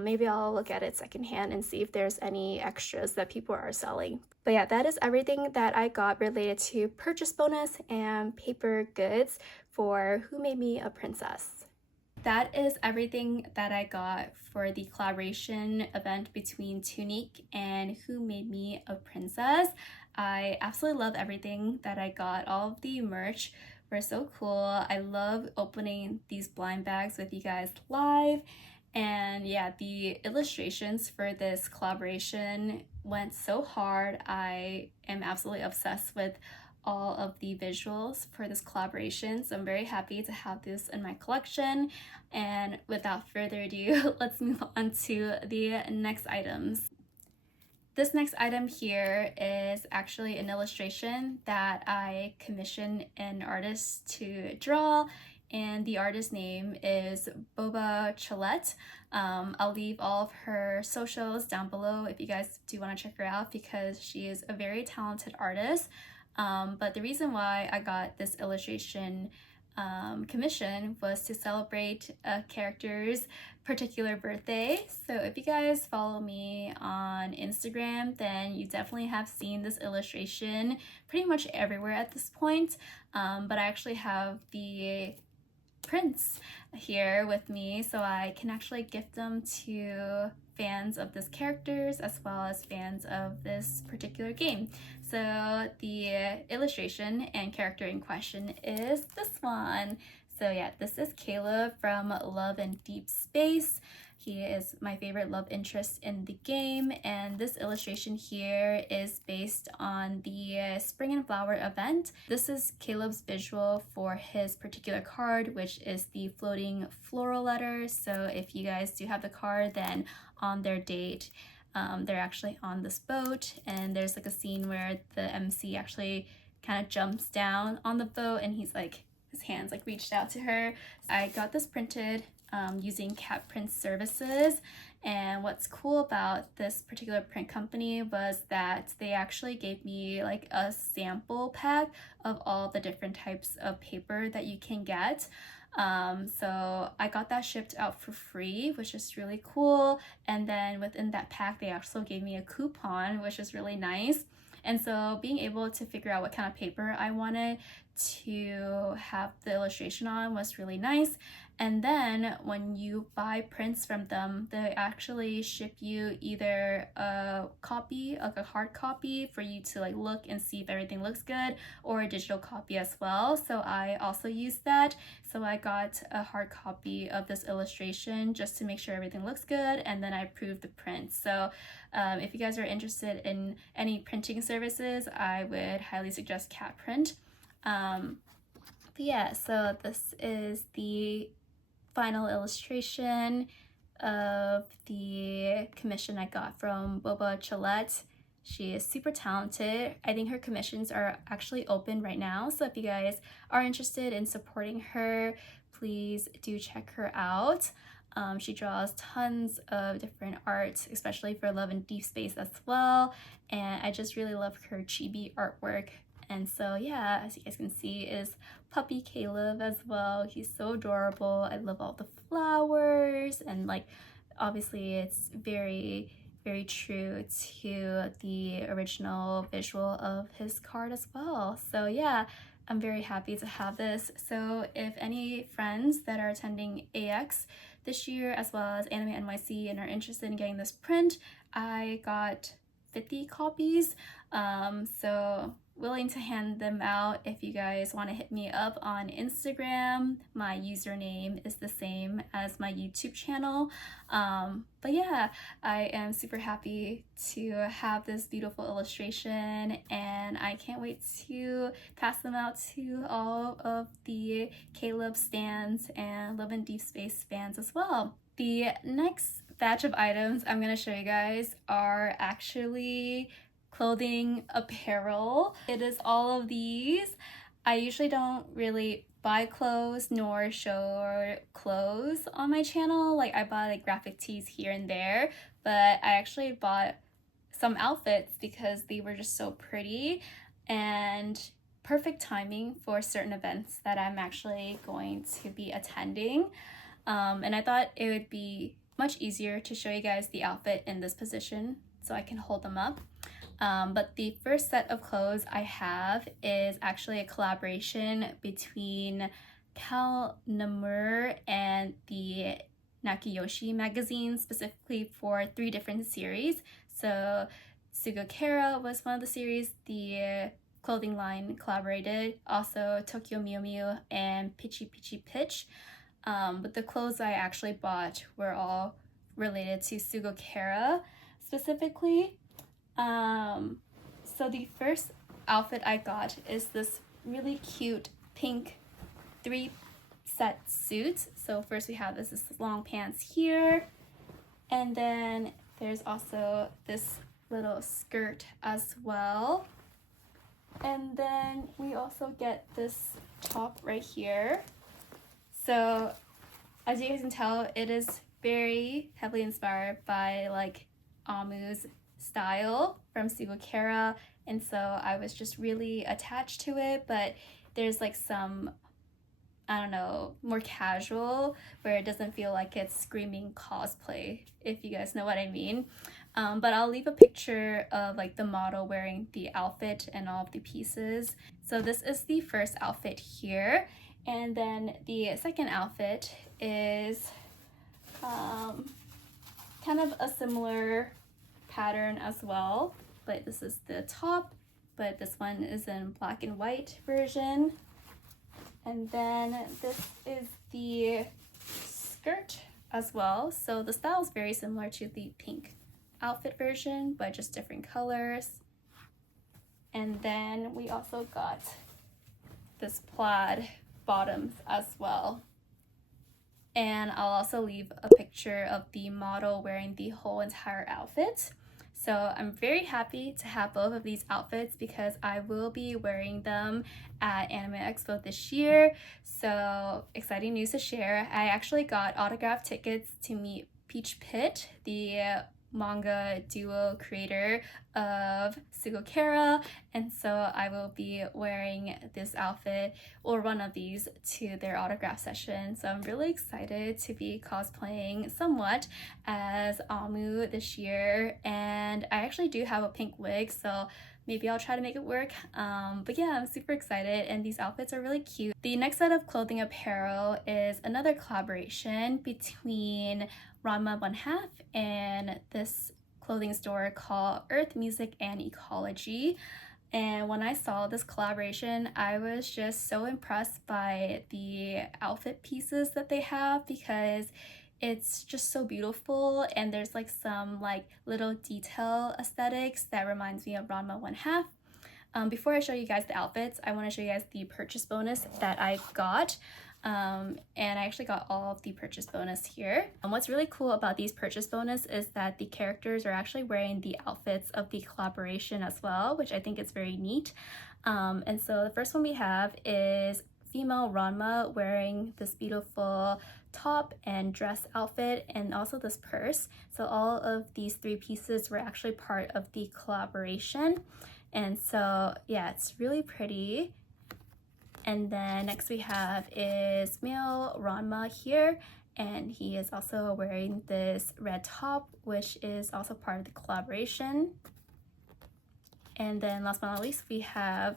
Maybe I'll look at it secondhand and see if there's any extras that people are selling. But yeah, that is everything that I got related to purchase bonus and paper goods for Who Made Me a Princess. That is everything that I got for the collaboration event between Toonique and Who Made Me a Princess. I absolutely love everything that I got. All of the merch were so cool. I love opening these blind bags with you guys live. And yeah, the illustrations for this collaboration went so hard. I am absolutely obsessed with all of the visuals for this collaboration, so I'm very happy to have this in my collection. And without further ado, let's move on to the next items. This next item here is actually an illustration that I commissioned an artist to draw, and the artist's name is bobachalatte. I'll leave all of her socials down below if you guys do want to check her out, because she is a very talented artist. But the reason why I got this illustration commission was to celebrate a character's particular birthday. So if you guys follow me on Instagram, then you definitely have seen this illustration pretty much everywhere at this point. But I actually have the prints here with me, so I can actually gift them to fans of this characters as well as fans of this particular game. So the illustration and character in question is this one. So yeah, this is Caleb from Love and Deepspace. He is my favorite love interest in the game, and this illustration here is based on the Spring and Flower event. This is Caleb's visual for his particular card, which is the floating floral letter. So if you guys do have the card, then on their date, they're actually on this boat, and there's like a scene where the MC actually kind of jumps down on the boat, and he's like, his hands like reached out to her. I got this printed using Cat Print Services, and what's cool about this particular print company was that they actually gave me like a sample pack of all the different types of paper that you can get. So I got that shipped out for free, which is really cool. And then within that pack, they also gave me a coupon, which is really nice. And so being able to figure out what kind of paper I wanted to have the illustration on was really nice. And then when you buy prints from them, they actually ship you either a copy, like a hard copy for you to like look and see if everything looks good, or a digital copy as well. So I also used that. So I got a hard copy of this illustration just to make sure everything looks good, and then I approved the print. So if you guys are interested in any printing services, I would highly suggest Cat Print. But yeah, so this is the final illustration of the commission I got from bobachalatte. She is super talented. I think her commissions are actually open right now, so if you guys are interested in supporting her, please do check her out. She draws tons of different art, especially for Love and Deepspace as well, and I just really love her chibi artwork. And so yeah, as you guys can see, is puppy Caleb as well. He's so adorable. I love all the flowers, and like obviously it's very true to the original visual of his card as well. So yeah, I'm very happy to have this. So if any friends that are attending AX this year as well as Anime NYC and are interested in getting this print, I got 50 copies. So willing to hand them out if you guys want to hit me up on Instagram. My username is the same as my YouTube channel. But yeah, I am super happy to have this beautiful illustration, and I can't wait to pass them out to all of the Caleb stans and Love and Deepspace fans as well. The next batch of items I'm going to show you guys are actually clothing, apparel. It is all of these. I usually don't really buy clothes nor show clothes on my channel. Like I buy like graphic tees here and there, but I actually bought some outfits because they were just so pretty. And perfect timing for certain events that I'm actually going to be attending. And I thought it would be much easier to show you guys the outfit in this position so I can hold them up. But the first set of clothes I have is actually a collaboration between CALNAMUR and the Nakiyoshi magazine, specifically for 3 different series. So Shugo Chara was one of the series the clothing line collaborated, also Tokyo Mew Mew and Pitchy Pitchy Pitch. But the clothes I actually bought were all related to Shugo Chara specifically. So the first outfit I got is this really cute pink 3-set suit. So first we have this long pants here, and then there's also this little skirt as well. And then we also get this top right here. So as you guys can tell, it is very heavily inspired by like Amu's style from Shugo Chara, and so I was just really attached to it. But there's like some, I don't know, more casual where it doesn't feel like it's screaming cosplay, if you guys know what I mean. But I'll leave a picture of like the model wearing the outfit and all of the pieces. So this is the first outfit here, and then the second outfit is kind of a similar pattern as well, but this is the top, but this one is in black and white version. And then this is the skirt as well. So the style is very similar to the pink outfit version, but just different colors. And then we also got this plaid bottoms as well. And I'll also leave a picture of the model wearing the whole entire outfit. So I'm very happy to have both of these outfits because I will be wearing them at Anime Expo this year. So exciting news to share. I actually got autographed tickets to meet Peach Pit, the manga duo creator of Shugo Chara, and so I will be wearing this outfit or one of these to their autograph session. So I'm really excited to be cosplaying somewhat as Amu this year, and I actually do have a pink wig, so maybe I'll try to make it work. But yeah, I'm super excited, and these outfits are really cute. The next set of clothing apparel is another collaboration between Ranma 1/2 and this clothing store called Earth, Music, and Ecology. And when I saw this collaboration, I was just so impressed by the outfit pieces that they have because it's just so beautiful, and there's like some like little detail aesthetics that reminds me of Ranma 1/2. Before I show you guys the outfits, I want to show you guys the purchase bonus that I got. And I actually got all of the purchase bonus here. And what's really cool about these purchase bonus is that the characters are actually wearing the outfits of the collaboration as well, which I think is very neat. And so the first one we have is female Ranma wearing this beautiful top and dress outfit and also this purse. So all of these 3 pieces were actually part of the collaboration. And so yeah, it's really pretty. And then next we have is male Ranma here, and he is also wearing this red top, which is also part of the collaboration. And then last but not least, we have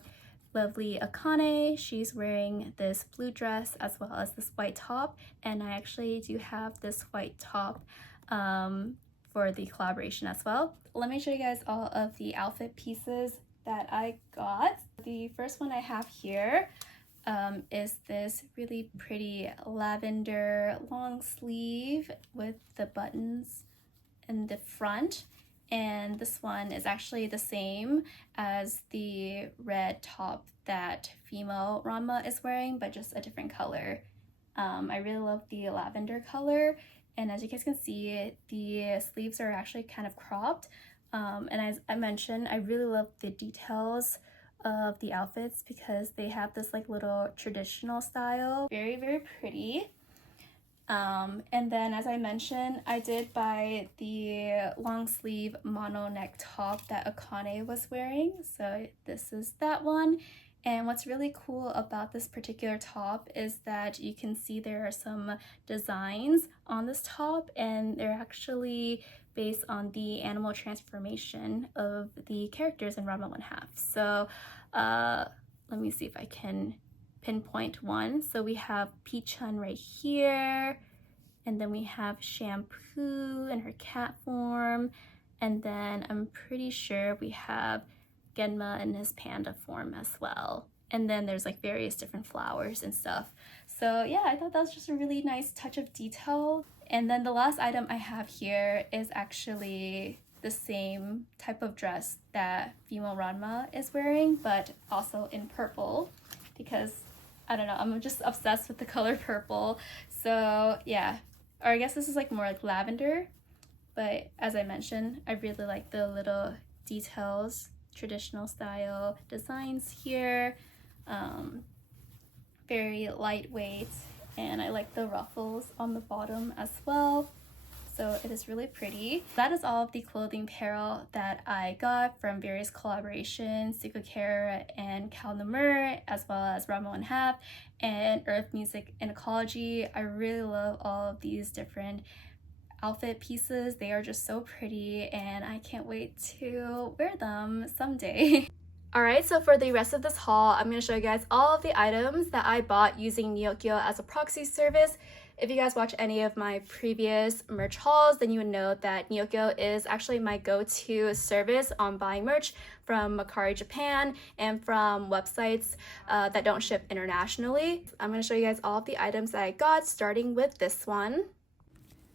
lovely Akane. She's wearing this blue dress as well as this white top, and I actually do have this white top for the collaboration as well. Let me show you guys all of the outfit pieces that I got. The first one I have here is this really pretty lavender long sleeve with the buttons in the front, and this one is actually the same as the red top that female Ranma is wearing, but just a different color. I really love the lavender color, and as you guys can see, the sleeves are actually kind of cropped, and as I mentioned, I really love the details of the outfits because they have this like little traditional style. Very, very pretty. And then as I mentioned, I did buy the long sleeve mono neck top that Akane was wearing. So this is that one. And what's really cool about this particular top is that you can see there are some designs on this top, and they're actually based on the animal transformation of the characters in Ranma 1/2. So let me see if I can pinpoint one. So we have Pichun right here, and then we have Shampoo in her cat form, and then I'm pretty sure we have Genma in his panda form as well. And then there's like various different flowers and stuff. So yeah, I thought that was just a really nice touch of detail. And then the last item I have here is actually the same type of dress that female Ranma is wearing, but also in purple, because I don't know, I'm just obsessed with the color purple. So yeah, or I guess this is like more like lavender, but as I mentioned, I really like the little details, traditional style designs here. Very lightweight, and I like the ruffles on the bottom as well. So it is really pretty. That is all of the clothing apparel that I got from various collaborations, Mitsuketa and CALNAMUR, as well as Ranma 1/2 and Earth Music and Ecology. I really love all of these different outfit pieces. They are just so pretty, and I can't wait to wear them someday. Alright, so for the rest of this haul, I'm going to show you guys all of the items that I bought using Neokyo as a proxy service. If you guys watch any of my previous merch hauls, then you would know that Neokyo is actually my go-to service on buying merch from Mercari Japan and from websites that don't ship internationally. I'm going to show you guys all of the items that I got, starting with this one.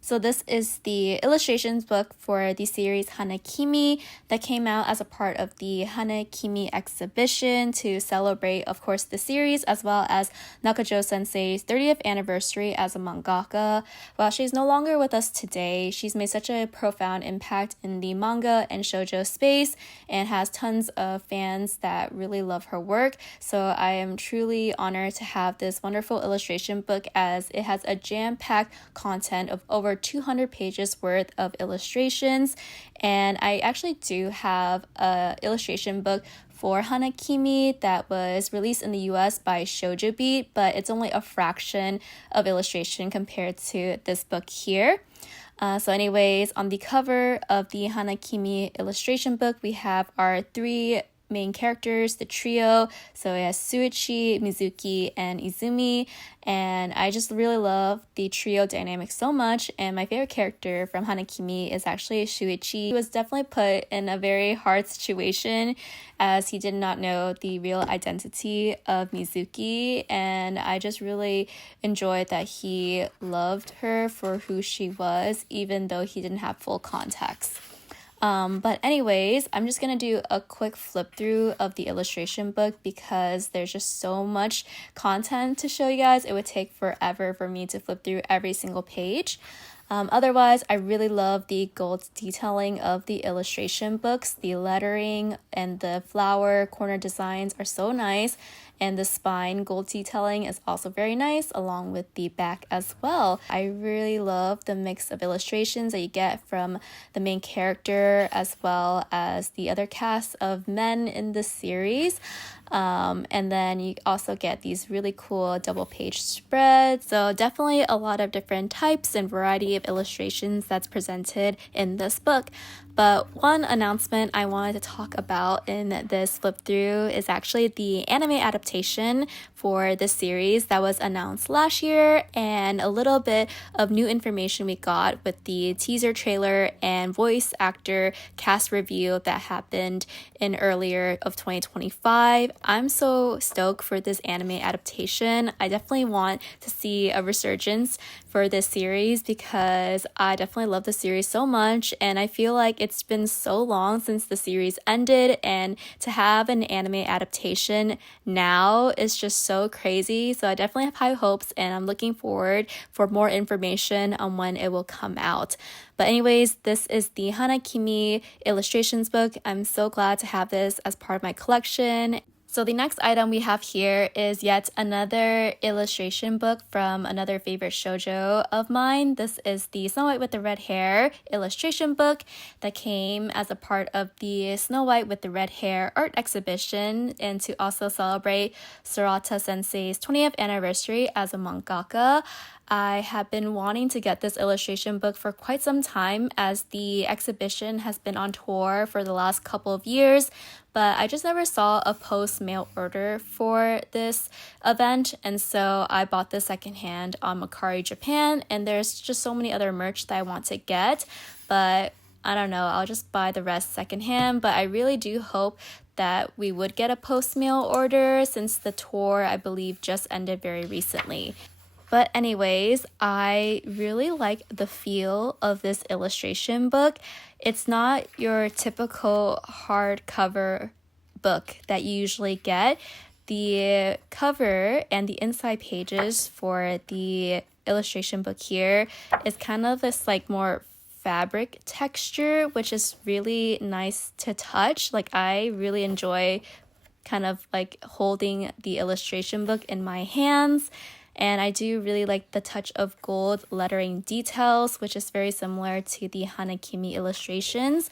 So this is the illustrations book for the series Hanakimi that came out as a part of the Hanakimi exhibition to celebrate, of course, the series, as well as Nakajo Sensei's 30th anniversary as a mangaka. While she's no longer with us today, she's made such a profound impact in the manga and shoujo space and has tons of fans that really love her work. So I am truly honored to have this wonderful illustration book, as it has a jam-packed content of over 200 pages worth of illustrations. And I actually do have a illustration book for Hanakimi that was released in the US by Shoujo Beat, but it's only a fraction of illustration compared to this book here. So anyways, on the cover of the Hanakimi illustration book, we have our three main characters, the trio. So it has Suichi, Mizuki, and Izumi, and I just really love the trio dynamic so much. And my favorite character from Hanakimi is actually Shuichi. He was definitely put in a very hard situation, as he did not know the real identity of Mizuki, and I just really enjoyed that he loved her for who she was, even though he didn't have full context. But anyways, I'm just gonna do a quick flip through of the illustration book because there's just so much content to show you guys. It would take forever for me to flip through every single page. Otherwise, I really love the gold detailing of the illustration books. The lettering and the flower corner designs are so nice, and the spine gold detailing is also very nice, along with the back as well. I really love the mix of illustrations that you get from the main character as well as the other cast of men in the series. And then you also get these really cool double page spreads. So definitely a lot of different types and variety of illustrations that's presented in this book. But one announcement I wanted to talk about in this flip through is actually the anime adaptation for this series that was announced last year, and a little bit of new information we got with the teaser trailer and voice actor cast review that happened in earlier of 2025. I'm so stoked for this anime adaptation. I definitely want to see a resurgence for this series because I definitely love the series so much, and I feel like it's been so long since the series ended, and to have an anime adaptation now is just so crazy. So I definitely have high hopes, and I'm looking forward for more information on when it will come out. But anyways, this is the Hanakimi illustrations book. I'm so glad to have this as part of my collection. So the next item we have here is yet another illustration book from another favorite shoujo of mine. This is the Snow White with the Red Hair illustration book that came as a part of the Snow White with the Red Hair art exhibition, and to also celebrate Sorata Sensei's 20th anniversary as a mangaka. I have been wanting to get this illustration book for quite some time, as the exhibition has been on tour for the last couple of years, but I just never saw a post-mail order for this event, and so I bought this secondhand on Mercari Japan, and there's just so many other merch that I want to get, but I don't know, I'll just buy the rest secondhand. But I really do hope that we would get a post-mail order, since the tour, I believe, just ended very recently. But anyways, I really like the feel of this illustration book. It's not your typical hardcover book that you usually get. The cover and the inside pages for the illustration book here is kind of this like more fabric texture, which is really nice to touch. Like, I really enjoy kind of like holding the illustration book in my hands. And I do really like the touch of gold lettering details, which is very similar to the Hanakimi illustrations.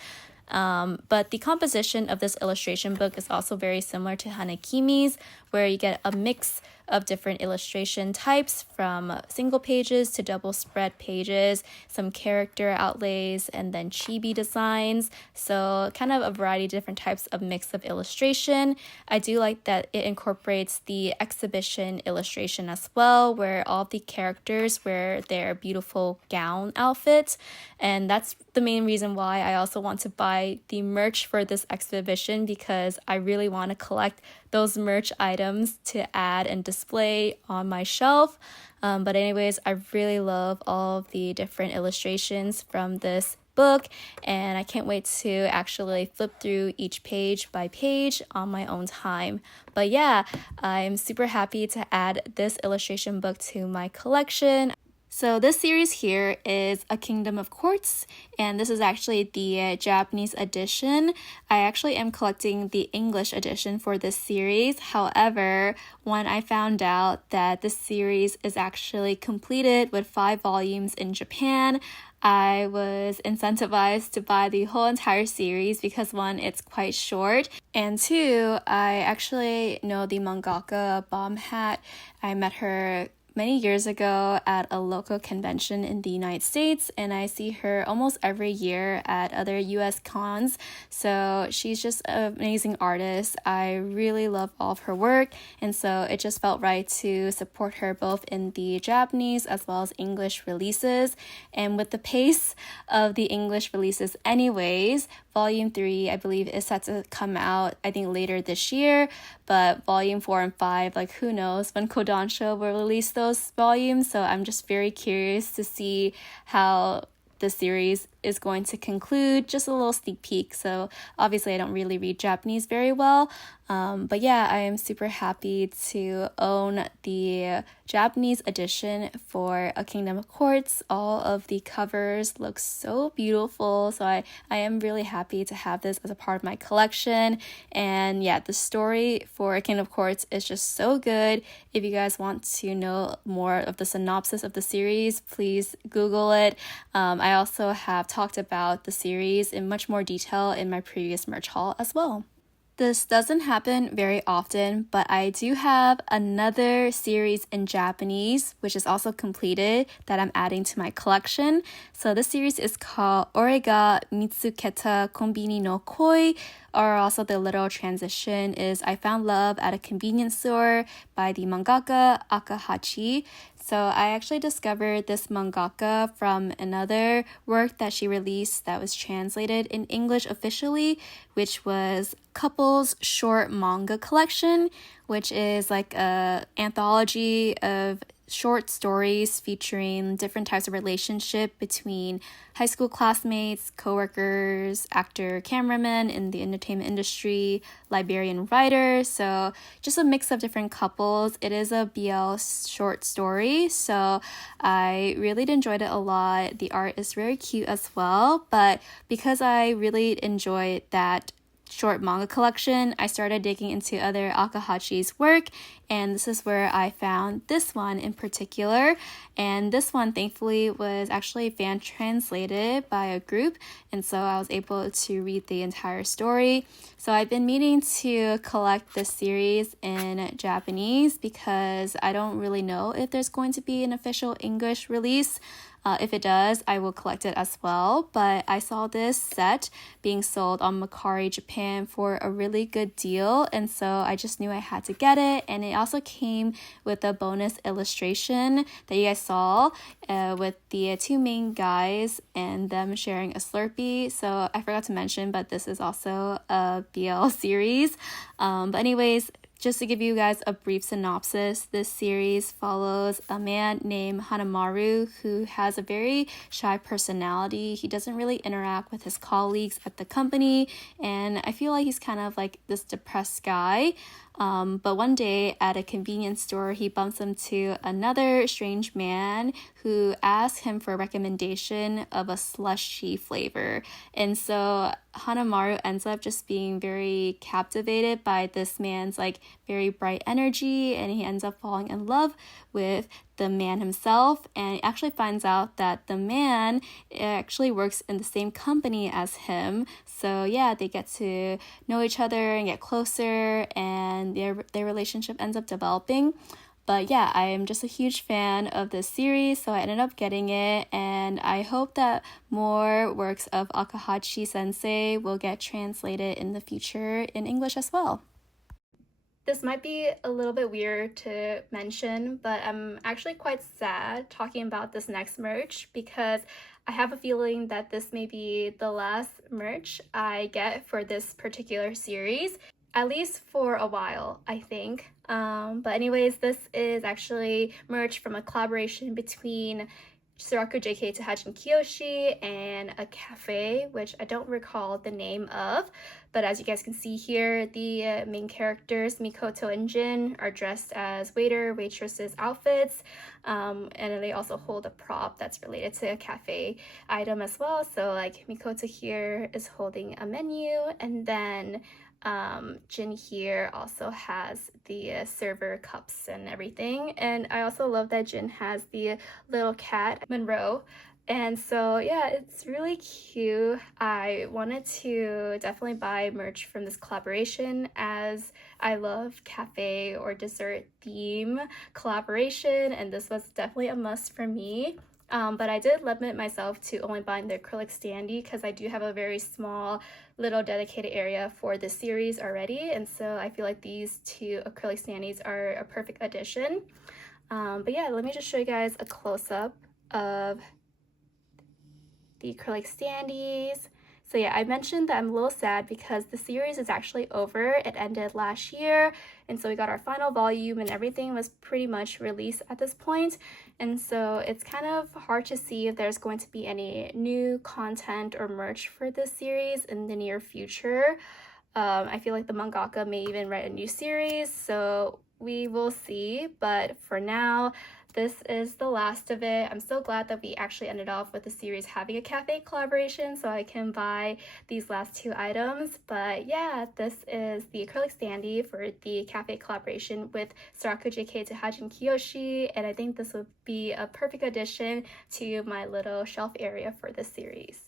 But the composition of this illustration book is also very similar to Hanakimi's, where you get a mix of different illustration types, from single pages to double spread pages, some character outlays, and then chibi designs. So kind of a variety of different types of mix of illustration. I do like that it incorporates the exhibition illustration as well, where all the characters wear their beautiful gown outfits. And that's the main reason why I also want to buy the merch for this exhibition, because I really want to collect those merch items to add and display on my shelf. But anyways, I really love all of the different illustrations from this book, and I can't wait to actually flip through each page by page on my own time. But yeah, I'm super happy to add this illustration book to my collection. So this series here is A Kingdom of Quartz, and this is actually the Japanese edition. I actually am collecting the English edition for this series. However, when I found out that this series is actually completed with 5 volumes in Japan, I was incentivized to buy the whole entire series because, one, it's quite short, and two, I actually know the mangaka Bomb Hat. I met her many years ago at a local convention in the United States, and I see her almost every year at other US cons. So she's just an amazing artist. I really love all of her work, and so it just felt right to support her both in the Japanese as well as English releases. And with the pace of the English releases anyways, Volume 3, I believe, is set to come out, I think, later this year, but Volume 4 and 5, like, who knows when Kodansha will release those volumes, so I'm just very curious to see how the series is going to conclude. Just a little sneak peek. So obviously I don't really read Japanese very well, but yeah, I am super happy to own the Japanese edition for A Kingdom of Quartz. All of the covers look so beautiful, so I am really happy to have this as a part of my collection. And yeah, the story for A Kingdom of Quartz is just so good. If you guys want to know more of the synopsis of the series, please Google it. I also have talked about the series in much more detail in my previous merch haul as well. This doesn't happen very often, but I do have another series in Japanese, which is also completed, that I'm adding to my collection. So this series is called Ore ga Mitsuketa Konbini no Koi, or also the literal transition is I Found Love at a Convenience Store by the mangaka Akahachi. So I actually discovered this mangaka from another work that she released that was translated in English officially, which was Couples Short Manga Collection, which is like a anthology of short stories featuring different types of relationship between high school classmates, coworkers, actor, cameraman in the entertainment industry, librarian, writer. So just a mix of different couples. It is a BL short story, so I really enjoyed it a lot. The art is very cute as well, but because I really enjoyed that short manga collection, I started digging into other Akahachi's work, and this is where I found this one in particular. And this one thankfully was actually fan translated by a group, and so I was able to read the entire story. So I've been meaning to collect this series in Japanese because I don't really know if there's going to be an official English release. If it does, I will collect it as well. But I saw this set being sold on Mercari Japan for a really good deal, and so I just knew I had to get it. And it also came with a bonus illustration that you guys saw with the two main guys and them sharing a Slurpee. So I forgot to mention, but this is also a BL series. But anyways, just to give you guys a brief synopsis, this series follows a man named Hanamaru who has a very shy personality. He doesn't really interact with his colleagues at the company, and I feel like he's kind of like this depressed guy. But one day at a convenience store, he bumps into another strange man who asks him for a recommendation of a slushy flavor. And so Hanamaru ends up just being very captivated by this man's like very bright energy, and he ends up falling in love with the man himself, and he actually finds out that the man actually works in the same company as him. So yeah, they get to know each other and get closer, and their relationship ends up developing. But yeah, I am just a huge fan of this series, so I ended up getting it, and I hope that more works of Akahachi sensei will get translated in the future in English as well. This might be a little bit weird to mention, but I'm actually quite sad talking about this next merch because I have a feeling that this may be the last merch I get for this particular series, at least for a while, I think. But anyways, this is actually merch from a collaboration between Tsuiraku JK to Haijin Kyoushi and a cafe, which I don't recall the name of. But as you guys can see here, the main characters, Mikoto and Jin, are dressed as waitresses outfits. And they also hold a prop that's related to a cafe item as well. So like Mikoto here is holding a menu, and then Jin here also has the server cups and everything. And I also love that Jin has the little cat, Monroe. And so yeah, it's really cute. I wanted to definitely buy merch from this collaboration as I love cafe or dessert theme collaboration, and this was definitely a must for me. But I did limit myself to only buying the acrylic standee because I do have a very small little dedicated area for this series already, and so I feel like these two acrylic standees are a perfect addition. But yeah, let me just show you guys a close-up of the acrylic standees. So yeah, I mentioned that I'm a little sad because the series is actually over. It ended last year, and so we got our final volume and everything was pretty much released at this point. And so it's kind of hard to see if there's going to be any new content or merch for this series in the near future. I feel like the mangaka may even write a new series, so we will see. But for now, this is the last of it. I'm so glad that we actually ended off with the series having a cafe collaboration so I can buy these last two items. But yeah, this is the acrylic standee for the cafe collaboration with Tsuiraku JK to Haijin Kyoushi, and I think this would be a perfect addition to my little shelf area for this series.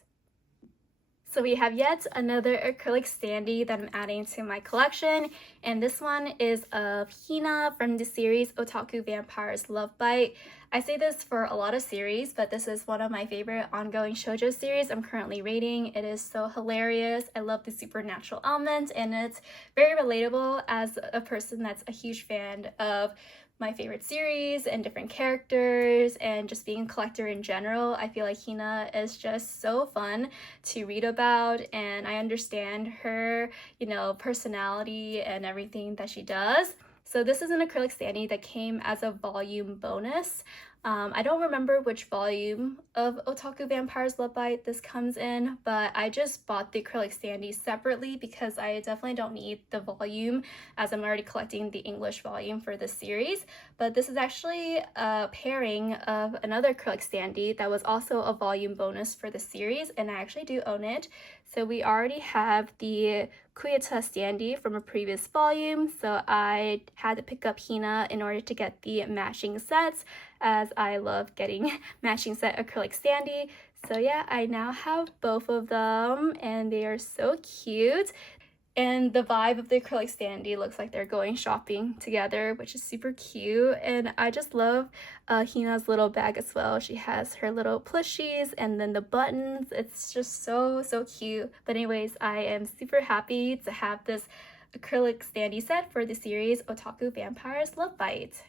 So we have yet another acrylic standee that I'm adding to my collection, and this one is of Hina from the series Otaku Vampire's Love Bite. I say this for a lot of series, but this is one of my favorite ongoing shoujo series I'm currently reading. It is so hilarious. I love the supernatural element, and it's very relatable as a person that's a huge fan of my favorite series and different characters and just being a collector in general. I feel like Hina is just so fun to read about, and I understand her, personality and everything that she does. So this is an acrylic standee that came as a volume bonus. I don't remember which volume of Otaku Vampire's Love Bite this comes in, but I just bought the acrylic standee separately because I definitely don't need the volume as I'm already collecting the English volume for this series. But this is actually a pairing of another acrylic standee that was also a volume bonus for the series, and I actually do own it. So we already have the Kuyata standee from a previous volume, so I had to pick up Hina in order to get the matching sets, as I love getting matching set acrylic standee. So yeah, I now have both of them, and they are so cute. And the vibe of the acrylic standee looks like they're going shopping together, which is super cute. And I just love Hina's little bag as well. She has her little plushies and then the buttons. It's just so cute. But anyways, I am super happy to have this acrylic standee set for the series Otaku Vampires Love Bite.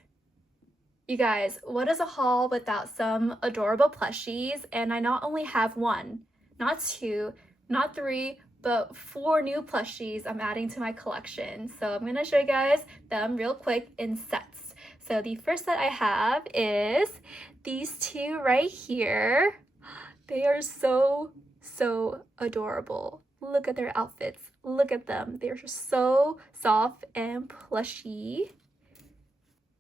You guys, what is a haul without some adorable plushies? And I not only have one, not two, not three, but 4 new plushies I'm adding to my collection. So I'm going to show you guys them real quick in sets. So the first set I have is these 2 right here. They are so adorable. Look at their outfits. Look at them. They're just so soft and plushy.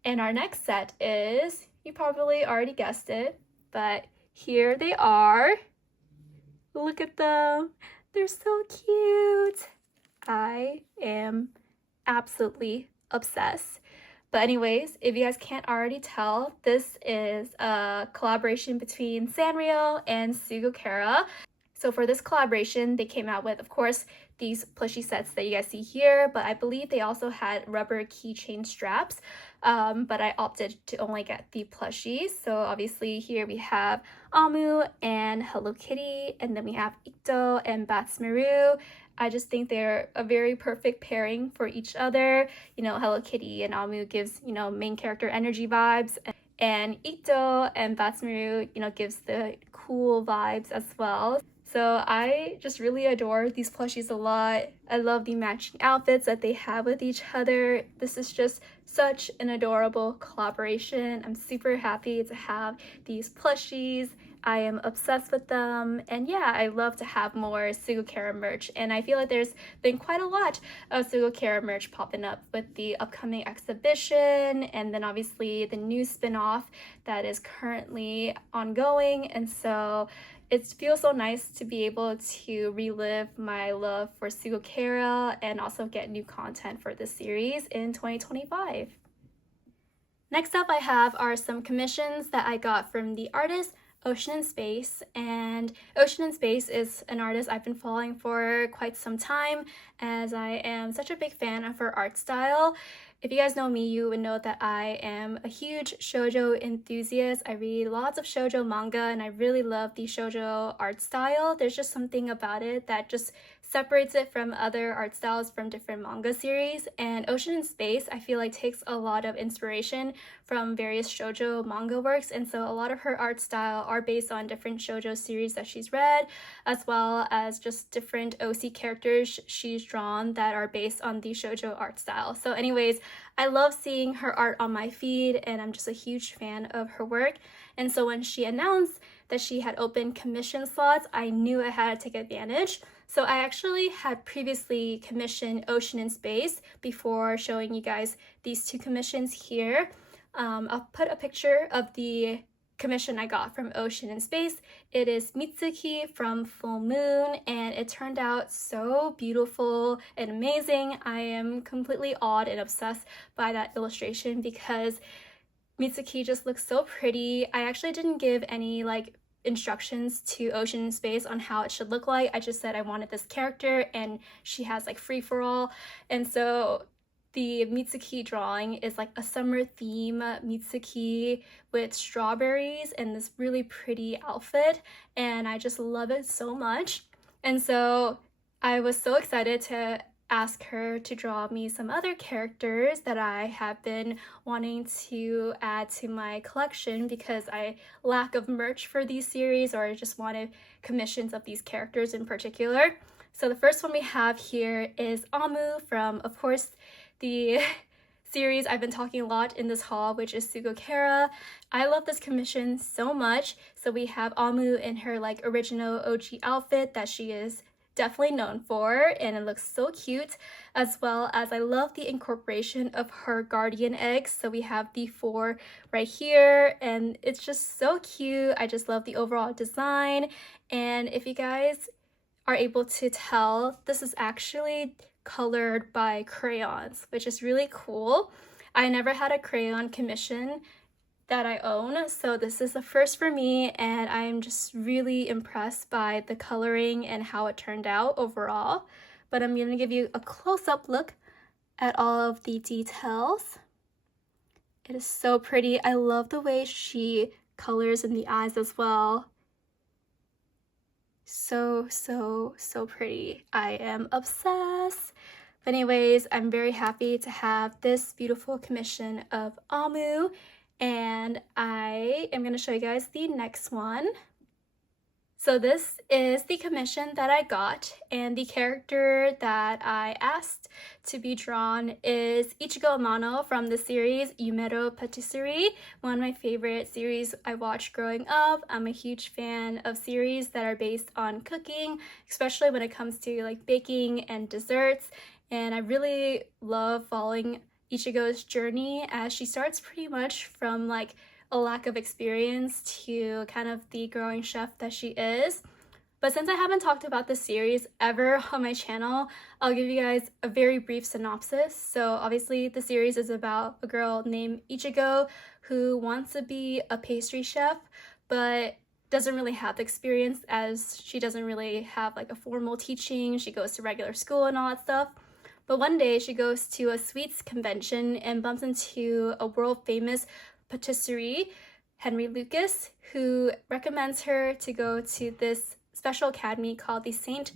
And our next set is, you probably already guessed it, but here they are. Look at them. They're so cute. I am absolutely obsessed. But anyways, if you guys can't already tell, this is a collaboration between Sanrio and Chara. So for this collaboration, they came out with, of course, these plushie sets that you guys see here, but I believe they also had rubber keychain straps, but I opted to only get the plushies. So obviously here we have Amu and Hello Kitty, and then we have Ito and Batsmaru. I just think they're a very perfect pairing for each other. You know, Hello Kitty and Amu gives, you know, main character energy vibes, and Ito and Batsmaru, you know, gives the cool vibes as well. So I just really adore these plushies a lot. I love the matching outfits that they have with each other. This is just such an adorable collaboration. I'm super happy to have these plushies. I am obsessed with them, and yeah, I love to have more Chara merch, and I feel like there's been quite a lot of Chara merch popping up with the upcoming exhibition, and then obviously the new spin-off that is currently ongoing, and so it feels so nice to be able to relive my love for Chara and also get new content for this series in 2025. Next up are some commissions that I got from the artist Ocean and Space, and Ocean and Space is an artist I've been following for quite some time, as I am such a big fan of her art style. If you guys know me, you would know that I am a huge shoujo enthusiast. I read lots of shoujo manga, and I really love the shoujo art style. There's just something about it that just separates it from other art styles from different manga series, and Ocean and Space I feel like takes a lot of inspiration from various shoujo manga works, and so a lot of her art style are based on different shoujo series that she's read, as well as just different OC characters she's drawn that are based on the shoujo art style. So anyways, I love seeing her art on my feed, and I'm just a huge fan of her work. And so when she announced that she had opened commission slots, I knew I had to take advantage. So I actually had previously commissioned Ocean and Space before showing you guys these 2 commissions here. I'll put a picture of the commission I got from Ocean and Space. It is Mitsuki from Full Moon, and it turned out so beautiful and amazing. I am completely awed and obsessed by that illustration because Mitsuki just looks so pretty. I actually didn't give any instructions to Ocean and Space on how it should look like. I just said I wanted this character, and she has free-for-all, and so the Mitsuki drawing is a summer theme Mitsuki with strawberries and this really pretty outfit, and I just love it so much. And so I was so excited to ask her to draw me some other characters that I have been wanting to add to my collection because I lack of merch for these series, or I just wanted commissions of these characters in particular. So the first one we have here is Amu from, of course, the series I've been talking a lot in this haul, which is Chara. I love this commission so much. So we have Amu in her original OG outfit that she is definitely known for, and it looks so cute, as well as I love the incorporation of her guardian eggs. So we have the 4 right here, and it's just so cute. I just love the overall design. And if you guys are able to tell, this is actually colored by crayons, which is really cool. I never had a crayon commission that I own, so this is the first for me, and I'm just really impressed by the coloring and how it turned out overall. But I'm going to give you a close-up look at all of the details. It is so pretty. I love the way she colors in the eyes as well. So pretty. I am obsessed. But anyways, I'm very happy to have this beautiful commission of Amu, and I am going to show you guys the next one. So this is the commission that I got, and the character that I asked to be drawn is Ichigo Amano from the series Yumero Patisserie, one of my favorite series I watched growing up. I'm a huge fan of series that are based on cooking, especially when it comes to like baking and desserts, and I really love following Ichigo's journey as she starts pretty much from like a lack of experience to kind of the growing chef that she is. But since I haven't talked about this series ever on my channel, I'll give you guys a very brief synopsis. So obviously the series is about a girl named Ichigo who wants to be a pastry chef, but doesn't really have the experience as she doesn't really have like a formal teaching. She goes to regular school and all that stuff. But one day she goes to a sweets convention and bumps into a world famous patisserie, Henry Lucas, who recommends her to go to this special academy called the Saint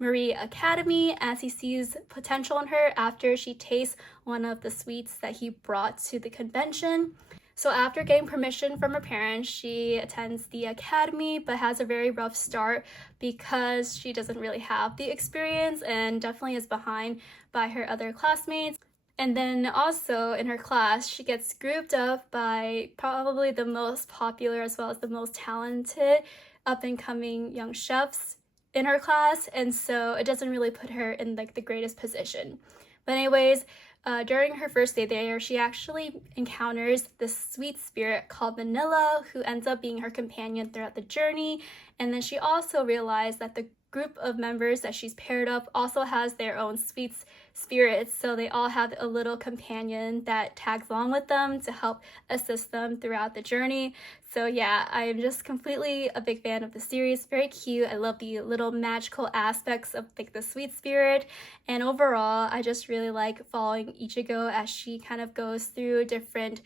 Marie Academy, as he sees potential in her after she tastes one of the sweets that he brought to the convention. So after getting permission from her parents, she attends the academy but has a very rough start because she doesn't really have the experience and definitely is behind by her other classmates. And then also in her class, she gets grouped up by probably the most popular as well as the most talented up-and-coming young chefs in her class, and so it doesn't really put her in like the greatest position. But anyways, during her first day there, she actually encounters this sweet spirit called Vanilla, who ends up being her companion throughout the journey. And then she also realized that the group of members that she's paired up also has their own sweets spirits, so they all have a little companion that tags along with them to help assist them throughout the journey. So yeah, I am just completely a big fan of the series. Very cute. I love the little magical aspects of like the sweet spirit, and overall I just really like following Ichigo as she kind of goes through different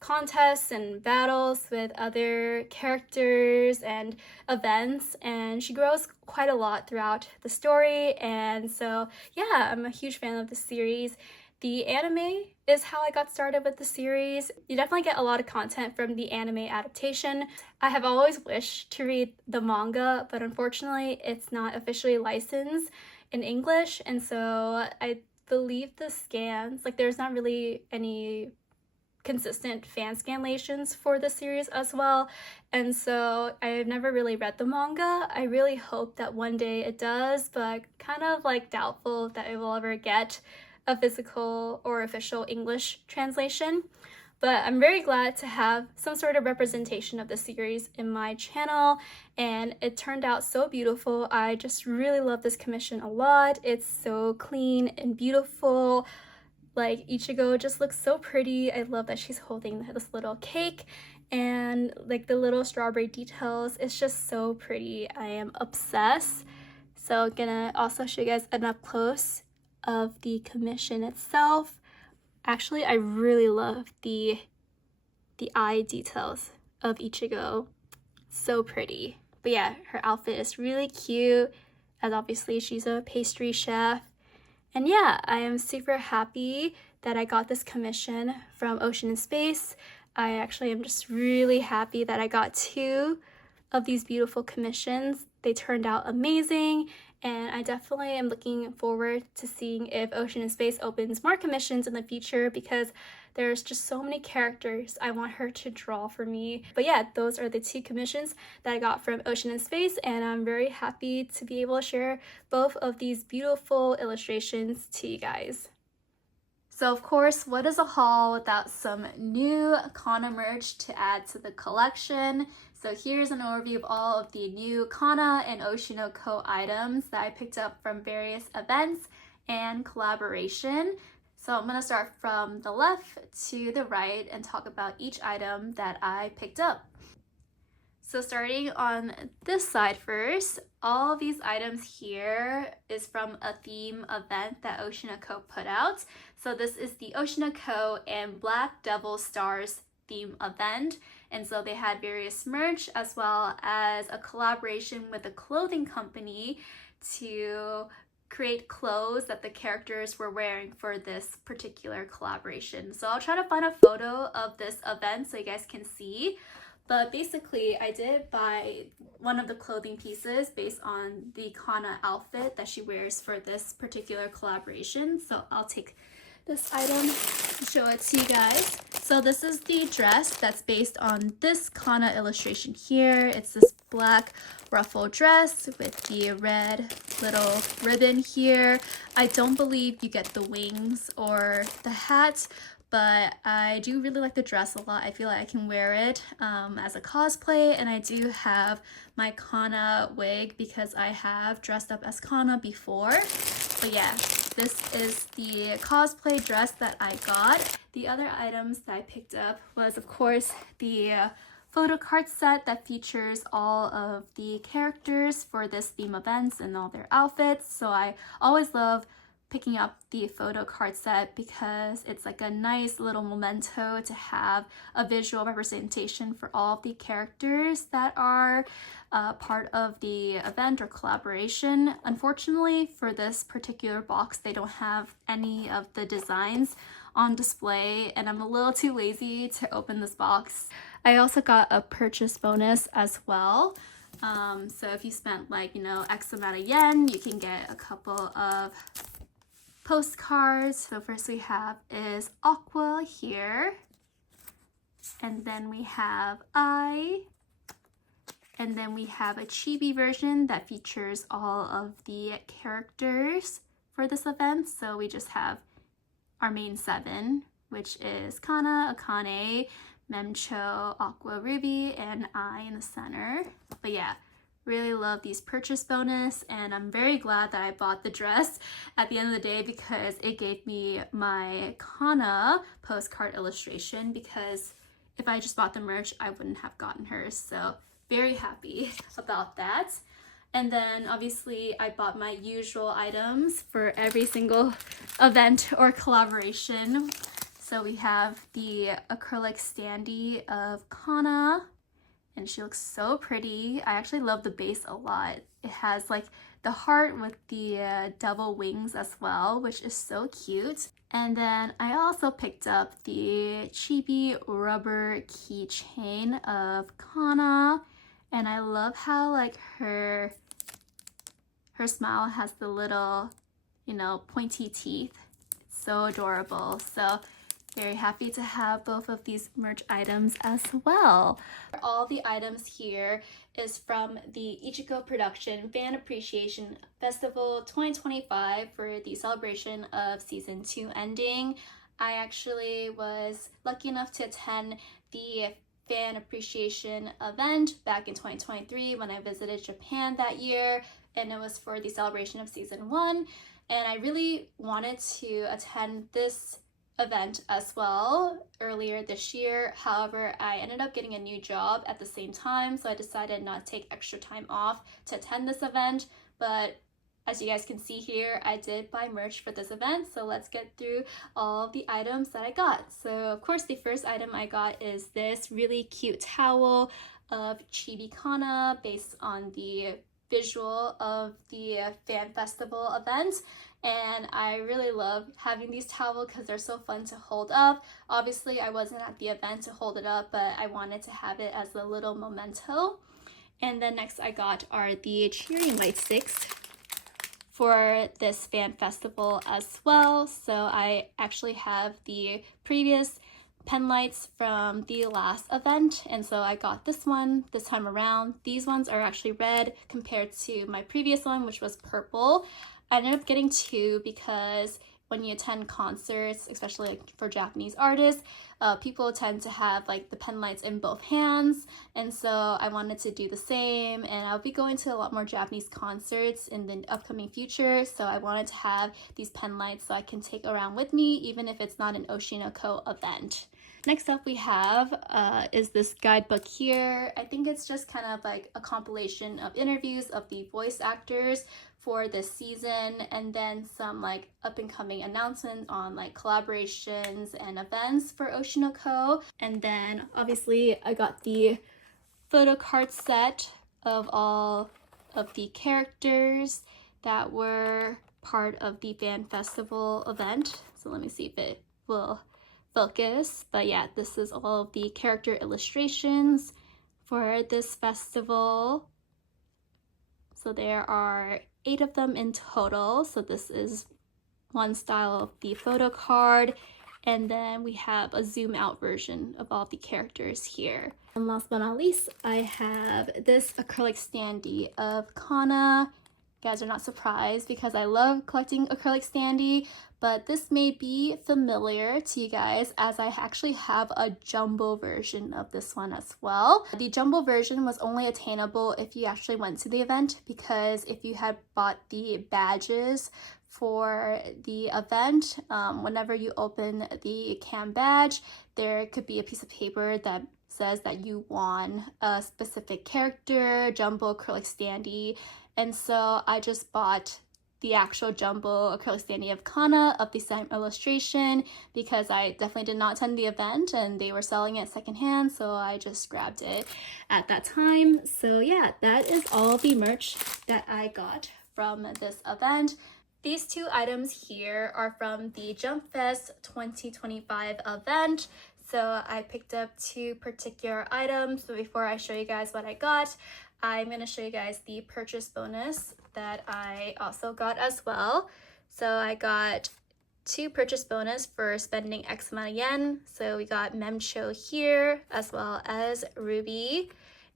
contests and battles with other characters and events, and she grows quite a lot throughout the story. And so yeah, I'm a huge fan of the series. The anime is how I got started with the series. You definitely get a lot of content from the anime adaptation. I have always wished to read the manga, but unfortunately it's not officially licensed in English, and so I believe the scans, like there's not really any consistent fan scanlations for the series as well, and so I've never really read the manga. I really hope that one day it does, but kind of like doubtful that it will ever get a physical or official English translation. But I'm very glad to have some sort of representation of the series in my channel, and it turned out so beautiful. I just really love this commission a lot. It's so clean and beautiful. Like, Ichigo just looks so pretty. I love that she's holding this little cake, and like the little strawberry details. It's just so pretty. I am obsessed. So I'm gonna also show you guys an up close of the commission itself. Actually, I really love the eye details of Ichigo. So pretty. But yeah, her outfit is really cute, as obviously she's a pastry chef. And yeah, I am super happy that I got this commission from Ocean and Space. I actually am just really happy that I got 2 of these beautiful commissions. They turned out amazing, and I definitely am looking forward to seeing if Ocean and Space opens more commissions in the future, because there's just so many characters I want her to draw for me. But yeah, those are the 2 commissions that I got from Ocean and Space, and I'm very happy to be able to share both of these beautiful illustrations to you guys. So of course, what is a haul without some new Kana merch to add to the collection? So here's an overview of all of the new Kana and Oshinoko items that I picked up from various events and collaboration. So I'm going to start from the left to the right and talk about each item that I picked up. So starting on this side first, all these items here is from a theme event that Oshinoko put out. So this is the Oshinoko and Black Devil Stars theme event. And so they had various merch as well as a collaboration with a clothing company to create clothes that the characters were wearing for this particular collaboration. So I'll try to find a photo of this event so you guys can see. But basically, I did buy one of the clothing pieces based on the Kana outfit that she wears for this particular collaboration. So I'll take this item and show it to you guys. So this is the dress that's based on this Kana illustration here. It's this black ruffle dress with the red little ribbon here. I don't believe you get the wings or the hat, but I do really like the dress a lot. I feel like I can wear it as a cosplay, and I do have my Kana wig because I have dressed up as Kana before. But yeah, this is the cosplay dress that I got. The other items that I picked up was, of course, the photo card set that features all of the characters for this theme events and all their outfits. So I always love picking up the photo card set because it's like a nice little memento to have a visual representation for all of the characters that are part of the event or collaboration. Unfortunately, for this particular box, they don't have any of the designs on display, and I'm a little too lazy to open this box. I also got a purchase bonus as well. So if you spent like, X amount of yen, you can get a couple of postcards. So first we have is Aqua here, and then we have and then we have a chibi version that features all of the characters for this event. So we just have our main 7, which is Kana, Akane, Memcho, Aqua, Ruby, and I in the center. But yeah, really love these purchase bonus, and I'm very glad that I bought the dress at the end of the day because it gave me my Kana postcard illustration, because if I just bought the merch, I wouldn't have gotten hers. So very happy about that. And then obviously I bought my usual items for every single event or collaboration. So we have the acrylic standee of Kana, and she looks so pretty. I actually love the base a lot. It has like the heart with the devil wings as well, which is so cute. And then I also picked up the chibi rubber keychain of Kana, and I love how like her smile has the little, pointy teeth. It's so adorable. So very happy to have both of these merch items as well. All the items here is from the Ichiko Production Fan Appreciation Festival 2025 for the celebration of season 2 ending. I actually was lucky enough to attend the fan appreciation event back in 2023 when I visited Japan that year, and it was for the celebration of season 1, and I really wanted to attend this event as well earlier this year. However, I ended up getting a new job at the same time, so I decided not to take extra time off to attend this event. But as you guys can see here, I did buy merch for this event, so let's get through all of the items that I got. So of course, the first item I got is this really cute towel of Chibi Kana based on the visual of the fan festival event. And I really love having these towels because they're so fun to hold up. Obviously, I wasn't at the event to hold it up, but I wanted to have it as a little memento. And then next I got are the cheering light sticks for this fan festival as well. So I actually have the previous pen lights from the last event, and so I got this one this time around. These ones are actually red compared to my previous one, which was purple. I ended up getting 2 because when you attend concerts, especially like for Japanese artists, people tend to have like the pen lights in both hands, and so I wanted to do the same, and I'll be going to a lot more Japanese concerts in the upcoming future, so I wanted to have these pen lights so I can take around with me even if it's not an Oshinoko event. Next up we have is this guidebook here. I think it's just kind of like a compilation of interviews of the voice actors for this season, and then some like up and coming announcements on like collaborations and events for Oshinoko. And then obviously I got the photo card set of all of the characters that were part of the fan festival event. So let me see if it will focus, but yeah, this is all of the character illustrations for this festival. So there are 8 of them in total. So this is one style of the photo card, and then we have a zoom out version of all the characters here. And last but not least, I have this acrylic standee of Kana. You guys are not surprised because I love collecting acrylic standee, but this may be familiar to you guys as I actually have a jumbo version of this one as well. The jumbo version was only attainable if you actually went to the event, because if you had bought the badges for the event, whenever you open the cam badge, there could be a piece of paper that says that you won a specific character, jumbo acrylic standee, and so I just bought the actual jumbo acrylic standee of Kana of the same illustration because I definitely did not attend the event and they were selling it secondhand, so I just grabbed it at that time. So yeah, that is all the merch that I got from this event. These 2 items here are from the Jump Fest 2025 event. So I picked up 2 particular items. So before I show you guys what I got, I'm going to show you guys the purchase bonus that I also got as well. So I got 2 purchase bonus for spending X amount of yen. So we got Memcho here as well as Ruby.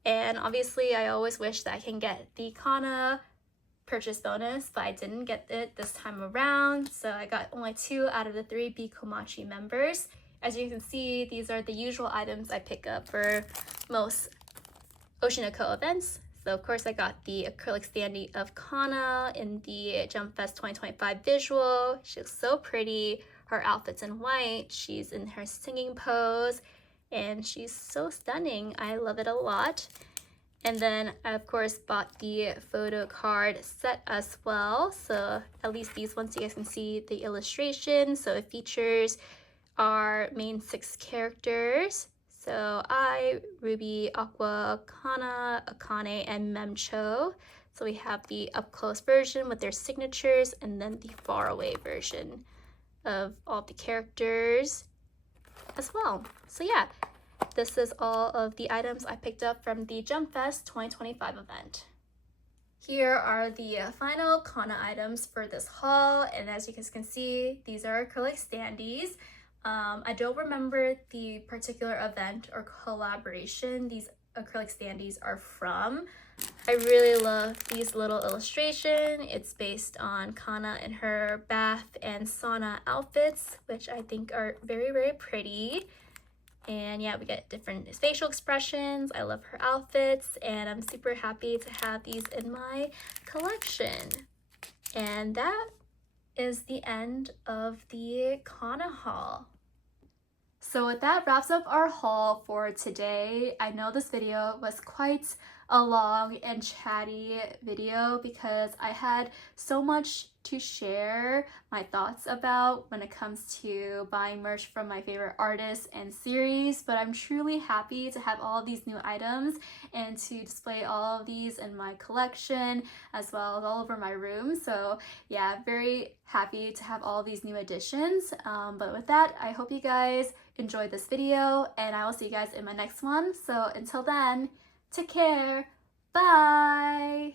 And obviously I always wish that I can get the Kana purchase bonus, but I didn't get it this time around. So I got only 2 out of the 3 Bikomachi members. As you can see, these are the usual items I pick up for most Oshinoko events. So of course I got the acrylic standee of Kana in the Jump Fest 2025 visual. She looks so pretty. Her outfit's in white. She's in her singing pose and she's so stunning. I love it a lot. And then I of course bought the photo card set as well. So at least these ones you guys can see the illustration. So it features our main 6 characters. So I, Ruby, Aqua, Kana, Akane, and Memcho. So we have the up-close version with their signatures, and then the far-away version of all the characters as well. So yeah, this is all of the items I picked up from the Jump Fest 2025 event. Here are the final Kana items for this haul, and as you guys can see, these are acrylic standees. I don't remember the particular event or collaboration these acrylic standees are from. I really love these little illustration. It's based on Kana in her bath and sauna outfits, which I think are very, very pretty. And yeah, we get different facial expressions. I love her outfits, and I'm super happy to have these in my collection. And that is the end of the Kana haul. So with that wraps up our haul for today. I know this video was quite a long and chatty video because I had so much to share my thoughts about when it comes to buying merch from my favorite artists and series, but I'm truly happy to have all of these new items and to display all of these in my collection as well as all over my room. So yeah, very happy to have all of these new additions. But with that, I hope you guys enjoyed this video and I will see you guys in my next one. So until then, take care. Bye.